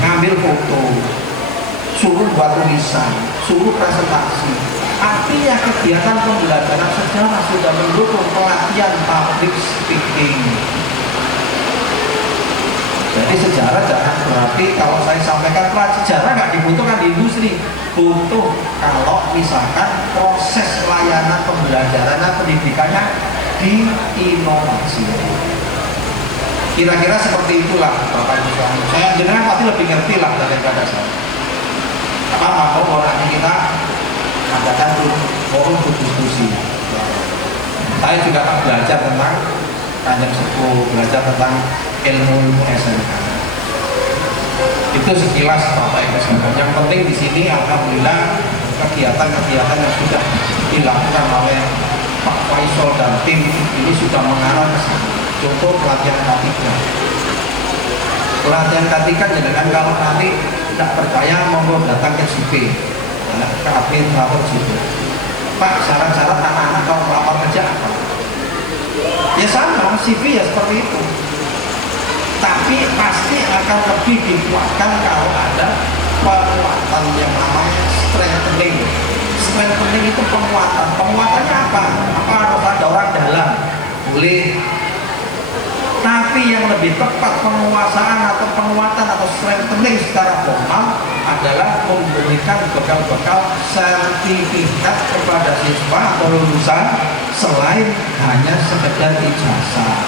ngambil foto, suruh buat tulisan, suruh presentasi. Artinya kegiatan pembelajaran sejarah sudah mendukung pelatihan public speaking. Jadi sejarah jangan berarti kalau saya sampaikan sejarah nggak dibutuhkan di industri, butuh kalau misalkan proses layanan pembelajaran dan pendidikannya diinovasi. Kira-kira seperti itulah Bapak Ibu. Saya jenengan pasti lebih ngerti lah daripada saya. Apa mau nanti kita adakan forum diskusi. Saya juga akan belajar tentang Kanjeng Sepuh, belajar tentang ilmu SMK. Itu sekilas Bapak Ibu sekalian. Yang penting di sini alhamdulillah kegiatan-kegiatan yang sudah dilakukan oleh Pak Faisal dan tim ini sudah mengarah ke sana. Contoh pelatihan K3. Pelatihan K3 jangan kalau nanti tidak percaya monggo datang ke CV, ke administrator CV. Pak, syarat-syarat anak-anak kalau melamar kerja apa? Ya sama, CV ya seperti itu. Tapi pasti akan lebih dikuatkan kalau ada penguatan yang namanya strengthening. Strengthening itu penguatan. Penguatannya apa? Apa harus ada orang dalam? Boleh. Tapi yang lebih tepat penguasaan atau penguatan atau strengthening secara formal adalah memberikan bekal-bekal sertifikat kepada siswa atau lulusan selain hanya sekedar ijazah.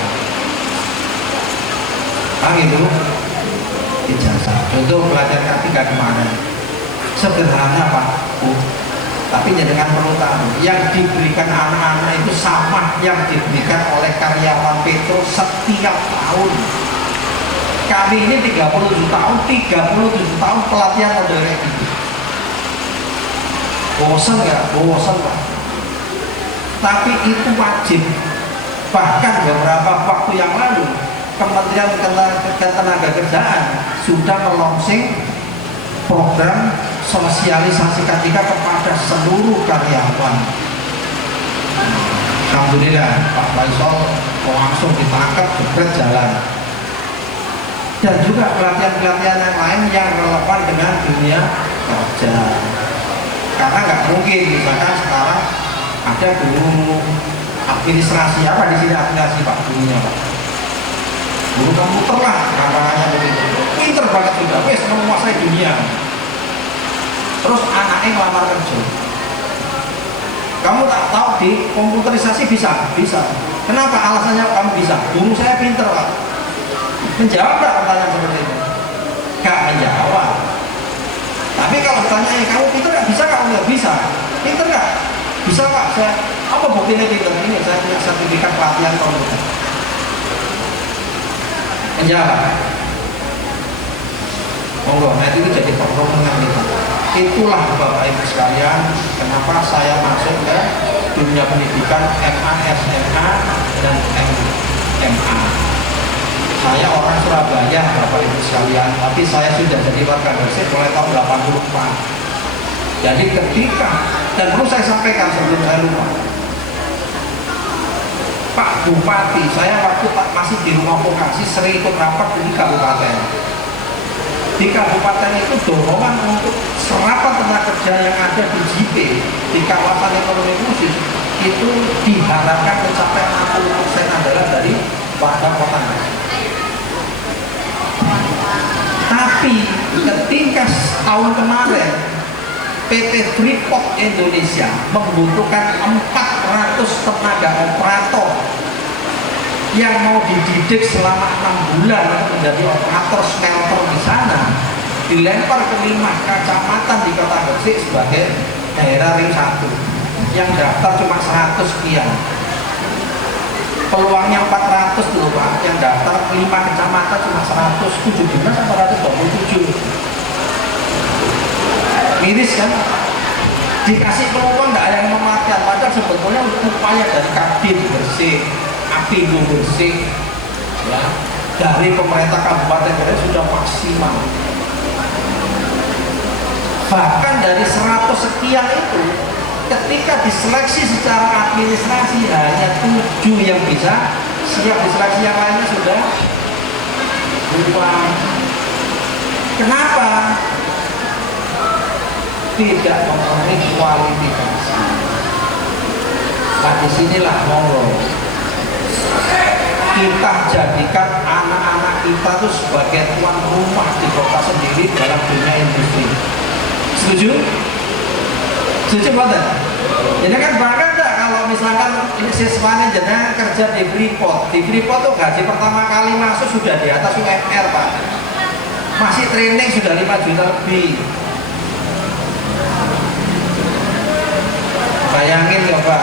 Itu ijazah. Contoh pelajaran K3 kemarin sederhana Pak Bu, tapi jangan perlu tahu yang diberikan anak-anak itu sama yang diberikan oleh karyawan Petro setiap tahun. Kami ini 37 tahun pelatihan model kayak gitu. Bosan nggak? Bosan Pak. Tapi itu wajib. Bahkan beberapa waktu yang lalu Kementerian Ketenagakerjaan sudah melonsing program sosialisasi K3 kepada seluruh karyawan. Alhamdulillah Pak Faisal langsung ditangkap jebret jalan. Dan juga pelatihan-pelatihan yang lain yang relevan dengan dunia kerja. Karena nggak mungkin misalkan sekarang ada guru administrasi apa di sini administrasi Pak gurunya Pak. Guru komputer lah namanya begitu. Pinter banget sudah, wes menguasai dunia. Terus anaknya ngelamar kerja. Kamu tak tahu di komputerisasi bisa. Kenapa? Alasannya kamu bisa. Guru saya pinter Pak. Menjawab nggak pertanyaan seperti itu? Nggak menjawab. Tapi kalau ditanya, kamu pinter nggak? Bisa nggak? Nggak bisa. Pinter nggak? Bisa Pak. Saya apa buktinya pinter? Ini saya punya sertifikat pelatihan komputer. Menjawab. Monggo, nah itu jadi pertolongan kita. Itulah Bapak Ibu sekalian, kenapa saya masuk ke dunia pendidikan MA, SMA, dan MA. Saya orang Surabaya Bapak Ibu sekalian, tapi saya sudah jadi warga Gresik mulai tahun 84. Jadi ketika, dan perlu saya sampaikan sebelum saya lupa, Pak Bupati, saya waktu masih di rumah vokasi sering ikut rapat di kabupaten. Di kabupaten itu dorongan untuk serapan tenaga kerja yang ada di JP di kawasan ekonomi khusus itu diharapkan mencapai 60% adalah dari warga kota Gresik. Tapi ketika tahun kemarin PT Freeport Indonesia membutuhkan 400 tenaga operator yang mau dididik selama 6 bulan menjadi operator smelter di sana, dilempar ke 5 kecamatan di kota Gresik sebagai daerah ring 1 yang daftar cuma 100 sekian. Peluangnya 400 dulu Pak, yang daftar 5 kecamatan cuma 117 atau 127. Miris kan? Dikasih peluang nggak ada yang memanfaatkan, padahal sebetulnya upaya dari Kadin Gresik, Apindo Gresik, ya, dari pemerintah Kabupaten Gresik sudah maksimal. Bahkan dari 100 sekian itu, ketika diseleksi secara administrasi hanya 7 yang bisa siap diseleksi, yang lainnya sudah lupa. Kenapa? Tidak memenuhi kualifikasi. Nah disinilah monggo kita jadikan anak-anak kita tuh sebagai tuan rumah di kota sendiri dalam dunia industri. Setuju? Setuju Pak? Jadi kan bahkan enggak kalau misalkan siswanya jenengan kerja di Freeport tuh gaji pertama kali masuk sudah di atas UMR Pak. Masih training sudah 5 juta lebih. Bayangin ya Pak.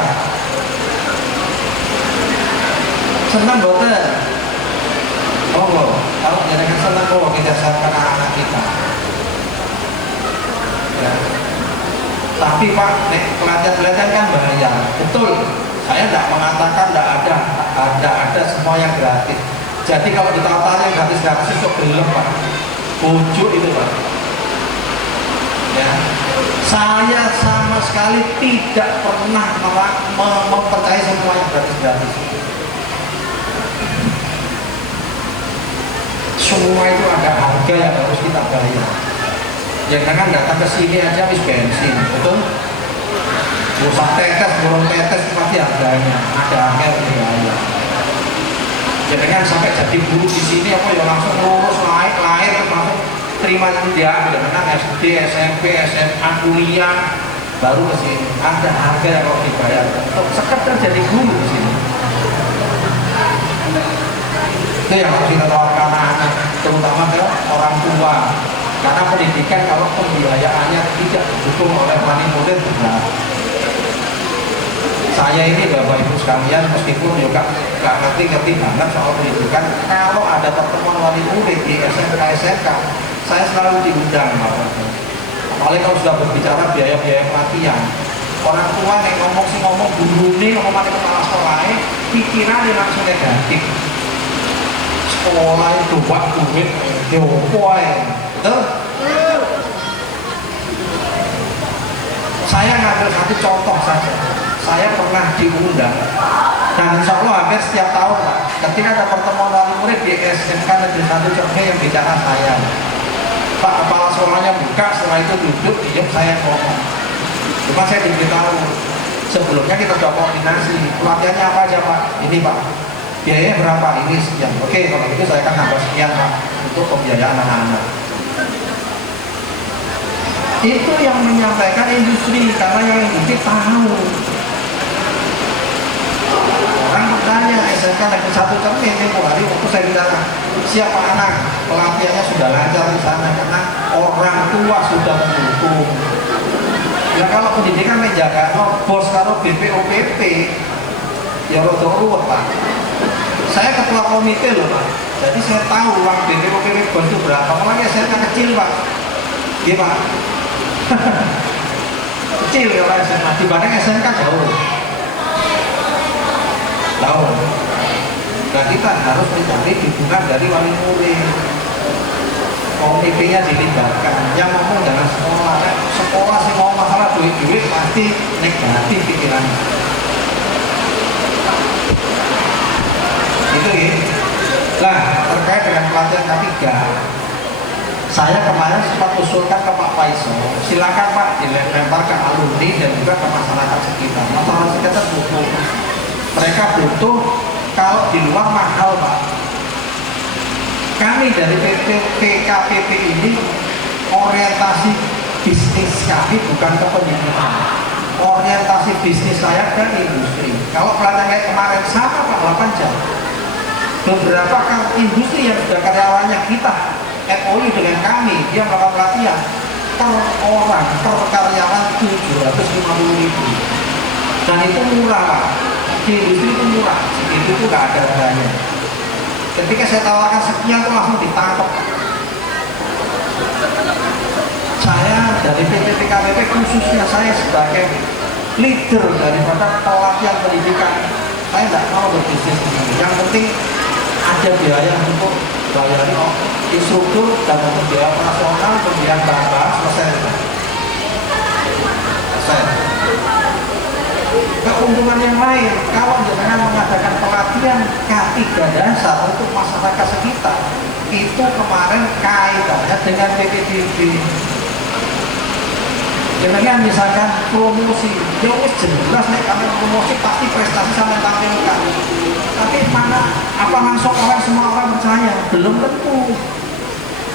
Senang boten? Oh, kalau jenengan senang kok kita siapkan anak-anak kita. Ya. Tapi Pak, pelatihan kan bahaya. Betul, saya tidak mengatakan tidak ada semua yang gratis. Jadi kalau ditawarin yang gratis-gratis itu belum Pak. Bujuk itu Pak. Ya. Saya sama sekali tidak pernah mempercayai semua yang gratis-gratis. Semua itu ada harga yang harus kita bayar. Jangan datang ke sini aja habis bensin, betul? Usah tetes, burung tetes pasti harganya. Ada harga yang dibayar. Jangan sampai jadi guru di sini apa ya langsung lurus lahir termasuk terima dia dengan SD, SMP, SMA, kuliah baru ke sini. Ada harga yang harus dibayar untuk sekedar jadi guru di sini. Itu yang harus kita tawarkan anak, terutama ke orang tua. Karena pendidikan kalau pembiayaannya tidak didukung oleh money murid benar. Saya ini Bapak Ibu sekalian meskipun juga nggak ngerti banget soal pendidikan, kalau ada pertemuan wali murid di SMK SMK, saya selalu diundang Bapak. Apalagi kalau sudah berbicara biaya-biaya pelatihan, orang tua yang ngomong dulu nih ngomong kepala sekolah, pikirannya langsung negatif. Sekolah itu buat duit, diopoy. Betul? Saya ngambil satu contoh saja. Saya pernah diundang dan insya Allah hampir setiap tahun Pak, ketika ada pertemuan wali murid di SMK Negeri 1 Jogja yang bicara saya, Pak kepala sekolahnya buka, setelah itu duduk, diam, saya ngomong. Cuma saya diberitahu sebelumnya kita sudah koordinasi, pelatihannya apa aja Pak? Ini Pak, biayanya berapa? Ini sekian. Oke, kalau gitu saya akan nambah sekian Pak untuk pembiayaan anak-anak. Itu yang menyampaikan industri, karena yang industri tahu. orang bertanya SMK Negeri 1 Cermin tempo hari waktu saya bilang siapa anak pelatihannya sudah lancar di sana karena orang tua sudah mendukung. Ya kalau pendidikan menjaga bos kalau BPOPP ya rodo ruwet Pak. Saya ketua komite loh Pak, jadi saya tahu uang BPOPP bos itu berapa. Makanya saya kan kecil Pak, iya Pak. Kecil ya Pak SMA dibanding SMK jauh. Tahu. Nah kita harus mencari dukungan dari wali murid. Komite-nya dilibatkan. Yang ngomong jangan sekolah. Sekolah sih mau masalah duit-duit pasti negatif pikirannya. Itu ya. Nah terkait dengan pelatihan K3, saya kemarin sempat usulkan ke Pak Faisal, silakan Pak dilempar ke alumni dan juga ke masyarakat sekitar. Masyarakat sekitar butuh. Mereka butuh, kalau di luar mahal Pak. Kami dari PKPP ini orientasi bisnis kami bukan ke pendidikan. Orientasi bisnis saya ke industri. Kalau pelatihan kayak kemarin sama Pak 8 jam. Beberapa industri yang sudah karyawannya kita MOU dengan kami, dia melakukan pelatihan per orang, per karyawan 750.000. Dan itu murah Pak. Di industri itu murah, segitu itu nggak ada harganya. Ketika saya tawarkan sekian itu langsung ditangkap. Saya dari PT PKPP khususnya saya sebagai leader daripada pelatihan pendidikan, saya tidak mau berbisnis di sini. Yang penting ada biaya untuk bayar instruktur dan untuk biaya operasional, pembiayaan bahan selesai. Keuntungan yang lain, kalau dengan mengadakan pelatihan K3 dasar untuk masyarakat sekitar, itu kemarin kaitannya dengan PPDB. Dengan misalkan promosi, ya jelas nih kami promosi pasti prestasi sama tampilkan. Tapi mana apa langsung semua orang percaya? Belum tentu.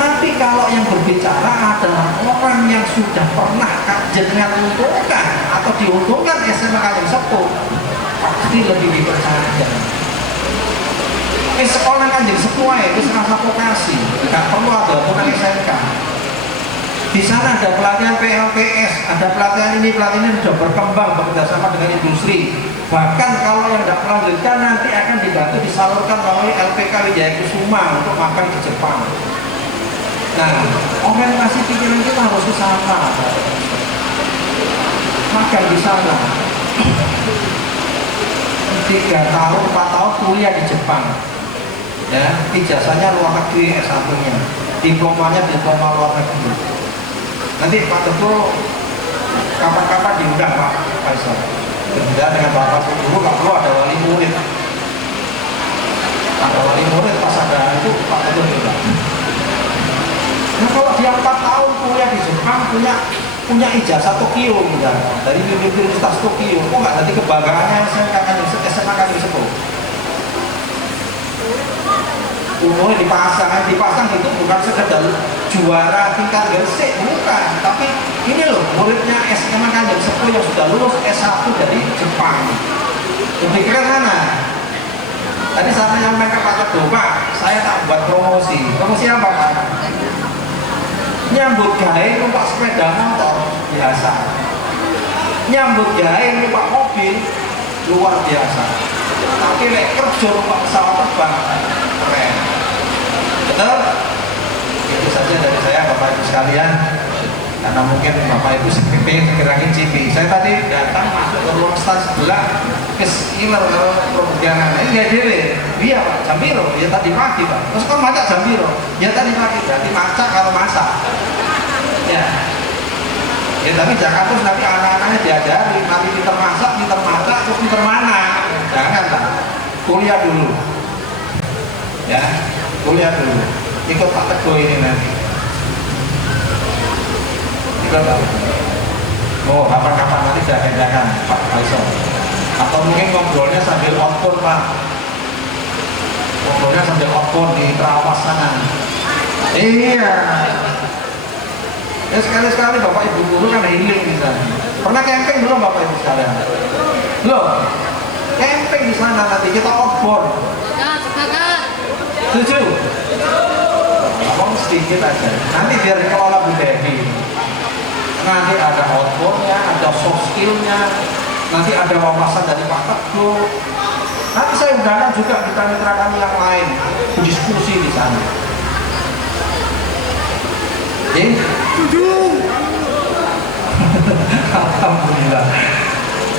Tapi kalau yang berbicara adalah orang yang sudah pernah jenengan menguntungkan atau diuntungkan SMA Kanjeng Sepuh, pasti lebih dipercaya. Sekolah Kanjeng Sepuh itu serasa vokasi, nggak perlu ada bukan SMK. Di sana ada pelatihan PLPS, ada pelatihan ini sudah berkembang bekerjasama dengan industri. Bahkan kalau yang tidak melanjutkan nanti akan dibantu disalurkan melalui LPK Wijaya Kusuma untuk makan di Jepang. Nah, orientasi pikiran kita harus ke sana. Makan di sana. 3 tahun, 4 tahun kuliah di Jepang. Ya, ijazahnya luar negeri S1-nya. Diplomanya diploma luar negeri. Nanti Pak Teguh kapan-kapan diundang Pak Faisal. Kemudian dengan Bapak Guru nggak perlu ada wali murid. Ada wali murid pas ada itu Pak Teguh bilang. Nah kalau dia 4 tahun kuliah di Jepang punya ijazah Tokyo misalnya dari Universitas Tokyo, kok nggak nanti kebanggaannya SMA Kanjeng Sepuh? Umurnya dipasang itu bukan sekedar juara tingkat gelsik, bukan, tapi ini loh muridnya SMA Kanjeng Sepuh yang sudah lulus S1 dari Jepang. Lebih keren mana? Tadi saya menyampaikan Pak Teguh, Pak, saya tak buat promosi apa Pak? Nyambut gawe numpak sepeda motor biasa, nyambut gawe numpak mobil luar biasa, tapi lek kerja numpak pesawat terbang keren. Betul? Itu saja dari saya Bapak Ibu sekalian, karena mungkin Bapak Ibu pengen segera ngicipi. Saya tadi datang masuk ke ruang stand sebelah keskiler perbukianan ini dia dewe dia Pak Jambiro ya tadi pagi Pak, terus kan masak Jambiro ya tadi pagi, berarti masak kalau masak ya tapi jangan terus nanti anak-anaknya diajari nanti pinter masak terus pinter mana, jangan lah, kuliah dulu ya, kuliah dulu, ikut Pak Teguh ini nanti ikut Pak. Oh, kapan-kapan nanti saya kerjakan Pak Faisal. Atau mungkin ngobrolnya sambil outbound Pak. Ngobrolnya sambil outbound di Terawas sana. Iya. Ya sekali-sekali Bapak Ibu guru kan healing misalnya. Pernah camping belum Bapak Ibu sekalian? Belum? camping di sana, nanti kita outbound. Setuju? Ngomong sedikit aja. Nanti biar dikelola Bu Devi. Nanti ada outboundnya, ada soft skillnya, nanti ada wawasan dari Pak Teguh. Nanti saya undangkan juga mitra-mitra kami yang lain berdiskusi di sana. Alhamdulillah.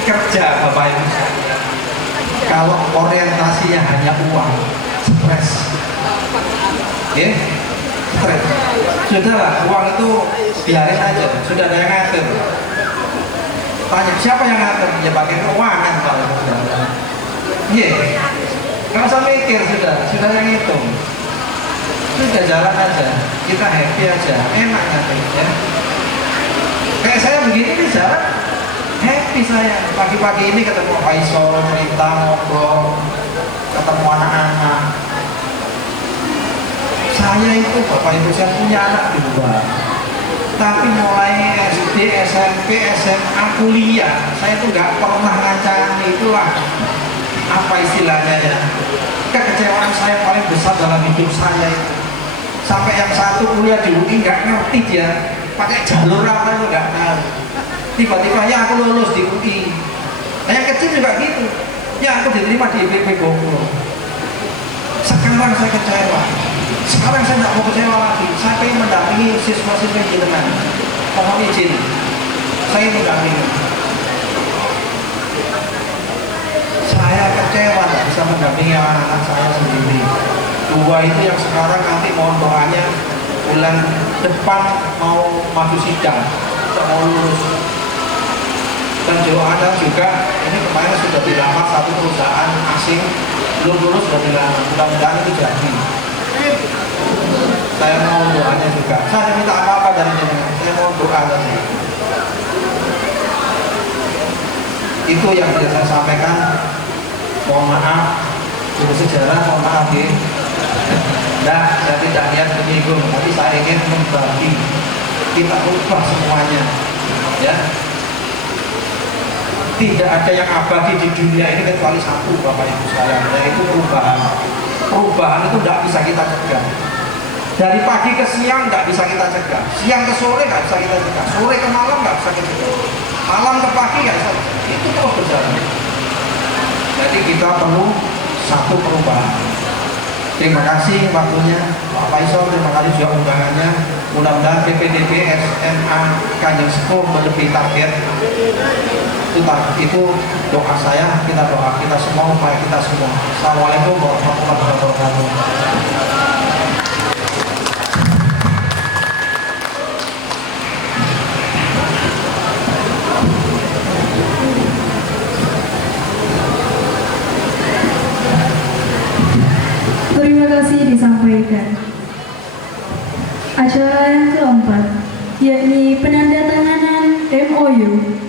Kerja Bapak Ibu. Kalau orientasinya hanya uang, stres. Stres. Sudahlah, uang itu biarin aja. Sudah ada yang ngatur. Tanya siapa yang ngatur? Ya pakai keuangan kalau sudah. Nggak usah mikir, sudah yang hitung. Sudah jalan aja, kita happy aja, enak nanti ya. Kayak saya begini nih jalan, happy saya. Pagi-pagi ini ketemu Faisal, cerita, ngobrol, ketemu anak-anak. Saya itu Bapak Ibu, saya punya anak dua. Tapi mulai SD, SMP, SMA, kuliah, saya tuh nggak pernah ngancani. Itulah apa istilahnya ya, kekecewaan saya paling besar dalam hidup saya itu. Sampai yang satu kuliah di UI nggak ngerti dia pakai jalur apa itu nggak tahu. Tiba-tiba ya aku lulus di UI. Nah, yang kecil juga gitu. Ya aku diterima di IPB Bogor. Sekarang saya kecewa. Sekarang saya nggak mau kecewa lagi. Saya pengen mendampingi siswa-siswa jenengan. Mohon izin, saya mendampingi. Saya kecewa nggak bisa mendampingi anak-anak saya sendiri. Dua itu yang sekarang nanti mohon doanya bulan depan mau maju sidang, tidak mau lulus. Dan doanya juga ini kemarin sudah dilamar satu perusahaan asing, belum lulus sudah dilamar. Mudah-mudahan itu jadi. Saya mau doanya juga. Saya minta apa-apa dari jenengan. Saya mau doa saja. Itu yang bisa saya sampaikan. Mohon maaf, guru sejarah, mohon maaf ya. Nah, saya tidak niat menyinggung, tapi saya ingin membagi. Kita ubah semuanya, ya. Tidak ada yang abadi di dunia ini kecuali satu, Bapak Ibu sekalian, yaitu perubahan. Perubahan itu tidak bisa kita cegah. Dari pagi ke siang tidak bisa kita cegah, siang ke sore tidak bisa kita cegah, sore ke malam tidak bisa kita cegah, malam ke pagi tidak bisa. Itu terus berjalan. Jadi kita perlu satu perubahan. Terima kasih waktunya Pak Faisal, terima kasih juga undangannya. Mudah-mudahan PPDB SMA Kanjeng Sepuh melebihi target. Itu doa saya, kita doa kita semua, upaya kita semua. Assalamualaikum warahmatullahi wabarakatuh. Terima kasih disampaikan. Acara yang keempat, yakni penandatanganan MOU.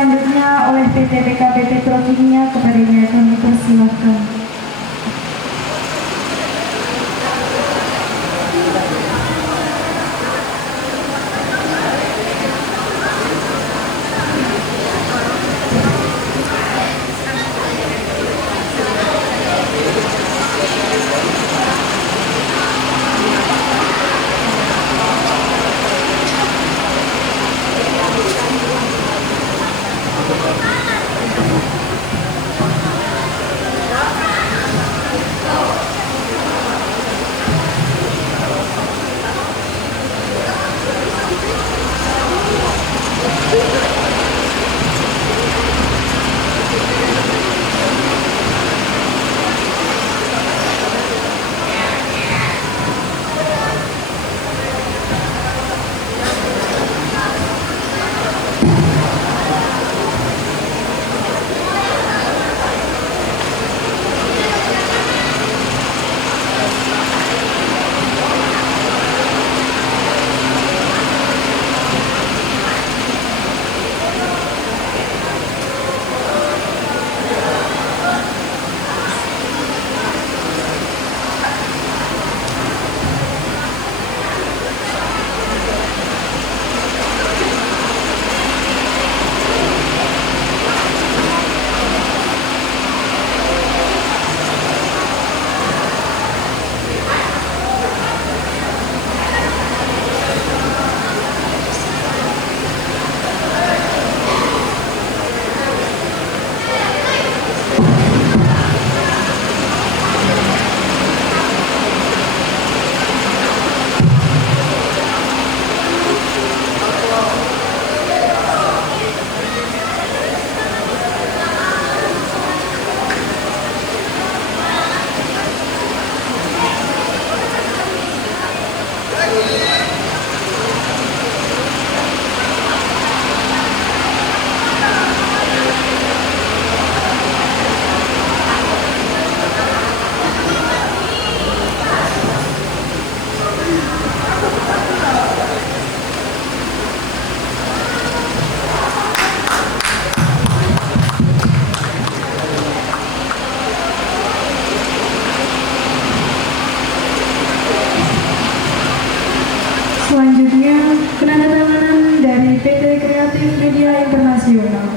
selanjutnya oleh PT BKP Petrokimia, kepadanya kami persilahkan. Selanjutnya, penandatanganan dari PT Kreatif Media Internasional.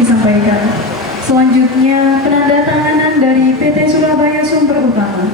disampaikan. Selanjutnya, penandatanganan dari PT Surabaya Sumber Utama.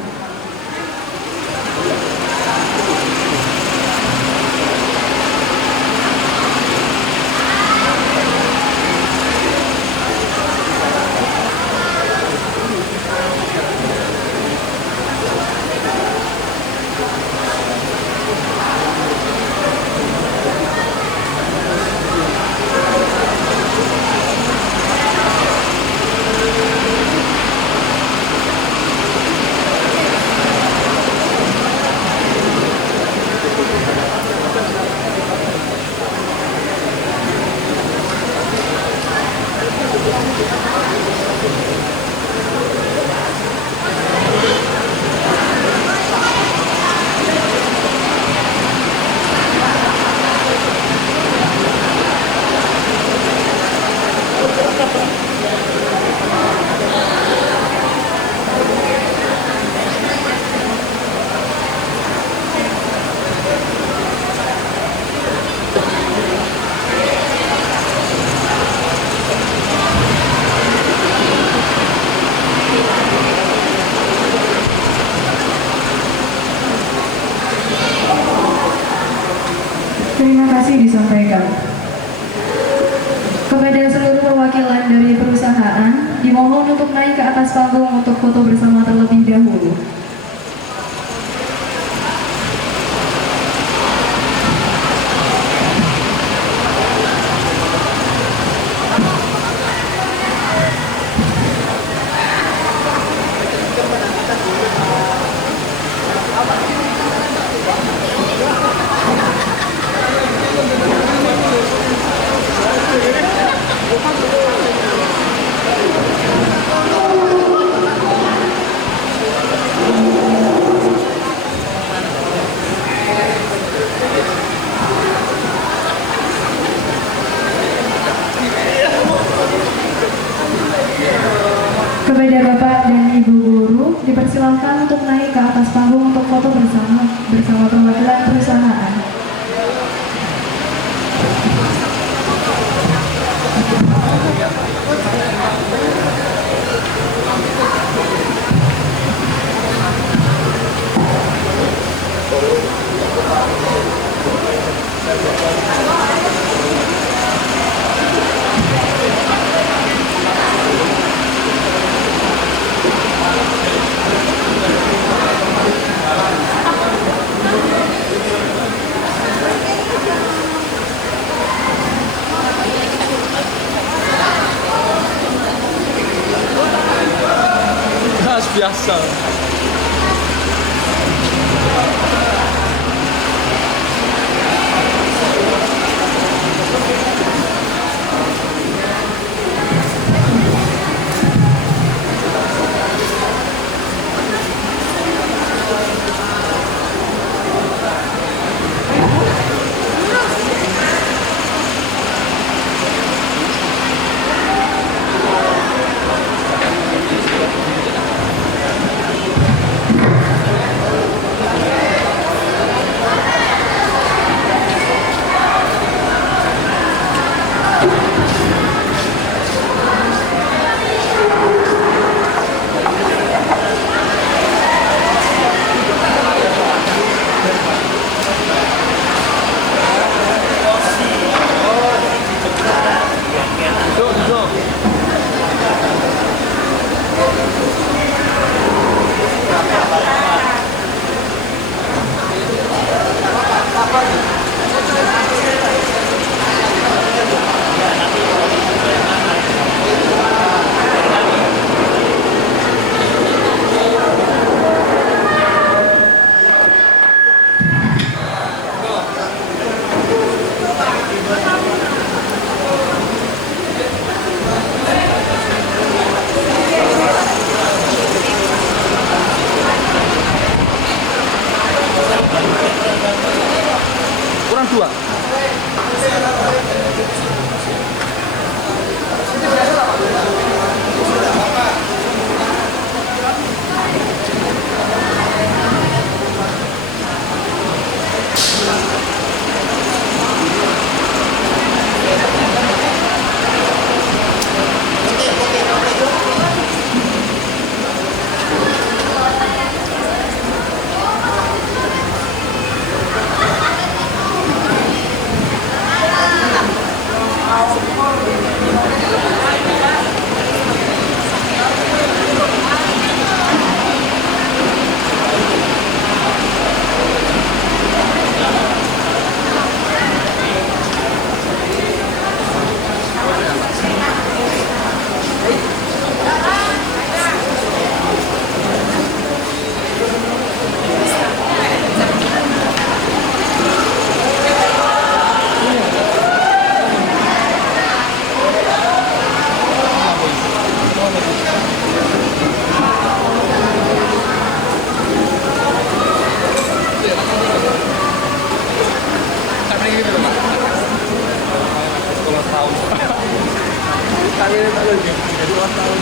Terima kasih disampaikan. Kepada seluruh perwakilan dari perusahaan, dimohon untuk naik ke atas panggung untuk foto bersama terlebih dahulu. Kepada Bapak dan Ibu Guru, dipersilakan untuk naik ke atas panggung untuk foto bersama perwakilan perusahaan. Biasa. Kurang dua. ini tak lagi. Jadi ulang tahun.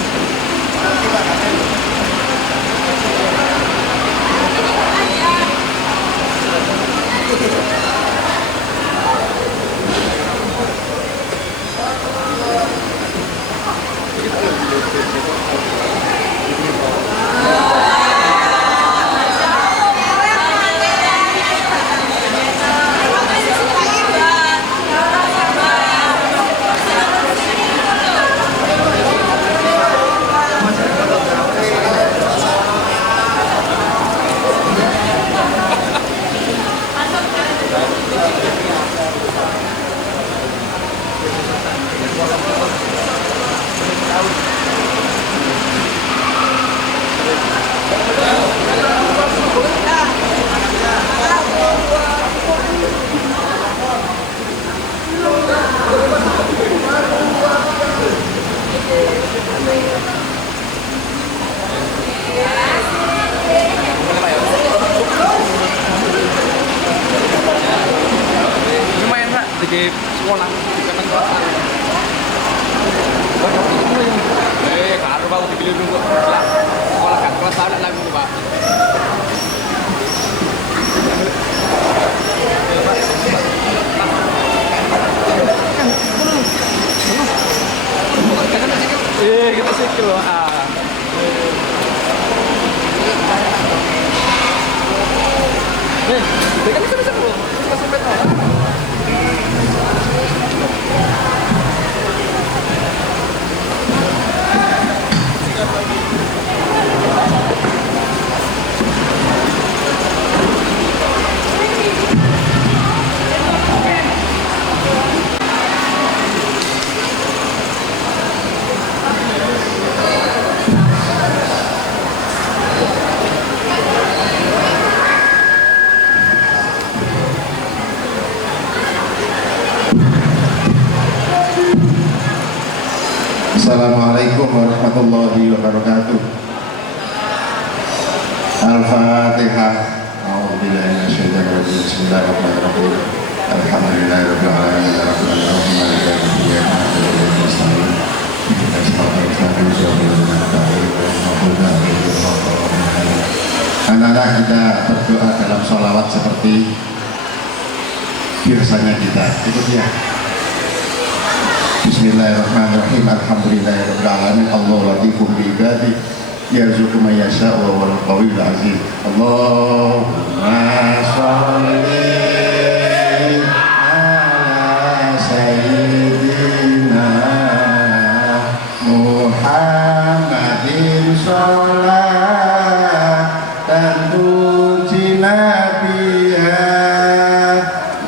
Lumayan Pak, di sekolah di kanan kelas. Karo Pak dipilih dulu sekolah kan kelas tahun lagi Pak. Kita sikil loh. Kan bisa loh. Kita sempet loh. Assalamualaikum warahmatullahi wabarakatuh. Al-Fatihah. A'udzubillahi minasyaitonir rajim. Bismillahirrahmanirrahim. Alhamdulillahirabbil alamin. Arrahmanir rahim. Maliki yaumiddin. Iyyaka na'budu wa iyyaka nasta'in. Ihdinas siratal mustaqim. Anak-anak kita berdoa dalam sholawat seperti biasanya kita. Ikut ya. Bismillahirrahmanirrahim. Alhamdulillahirabbil alamin. Allahu latifun bi ibadihi yarzuqu man yasha'u wa huwal qawiyul aziz. Allahumma shalli ala sayyidina Muhammadin sholatan tunjina biha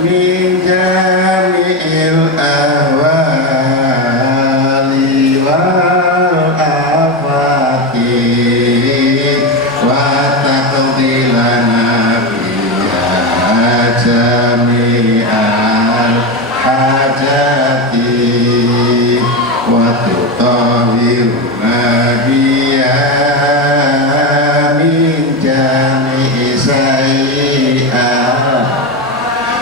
min jami'il ahwali wal afati wa taqdi lana biha jami'al hajati wa tutahhirna biha min jami'i sayyi'at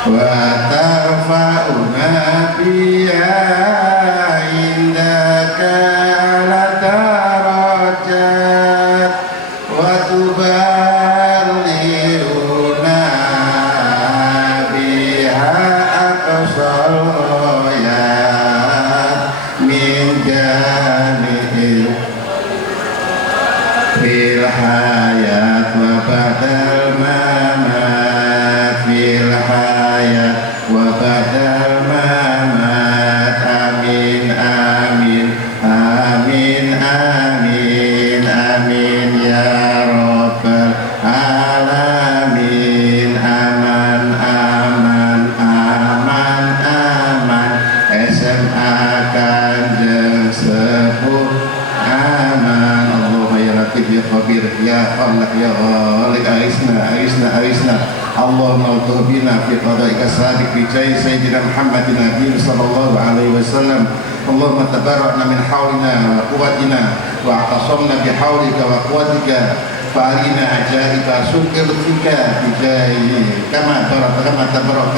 wa tarfa'una biha indaka ala darajat wa tuballighuna biha aqsal ghayat min jami'il fil hayat wa ba'dal mamat fil hayat wa ba'dal mamat. Amin amin amin amin amin ya rabbal alamin. Aman aman aman aman SMA Kanjeng Sepuh aman. Allahumma ya latif ya khabir ya khalaq ya ghaliq aisna aisna aisna. Allahumma utubina fi qada'ika sabiq bi jai sayyidina Muhammadin Nabi sallallahu alaihi wasallam. Allahumma tabarra'na min hawlina wa quwwatina wa a'tasamna bi hawlika wa quwwatika farina ajaiba sukil fika bi jai kama tabarak kama tabarak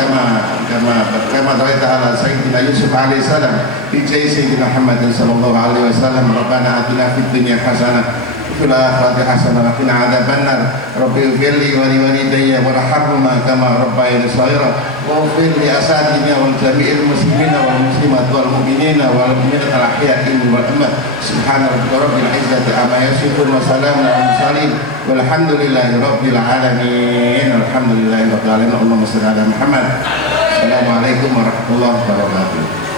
kama daraita ala sayyidina سيدنا يوسف عليه السلام بجاه سيدنا محمد صلى الله عليه وسلم ربنا آتنا في الدنيا حسنة وفي الآخرة حسنة وقنا عذاب النار رب اغفر لي ولوالدي وارحمهما كما ربياني صغيرا واغفر لأساتذتنا ولجميع المسلمين والمسلمات والمؤمنين والمؤمنات الأحياء والأموات سبحان ربك رب العزة عما يصفون وسلام على المرسلين والحمد لله رب العالمين الحمد لله رب العالمين اللهم صل على محمد السلام عليكم warahmatullahi wabarakatuh.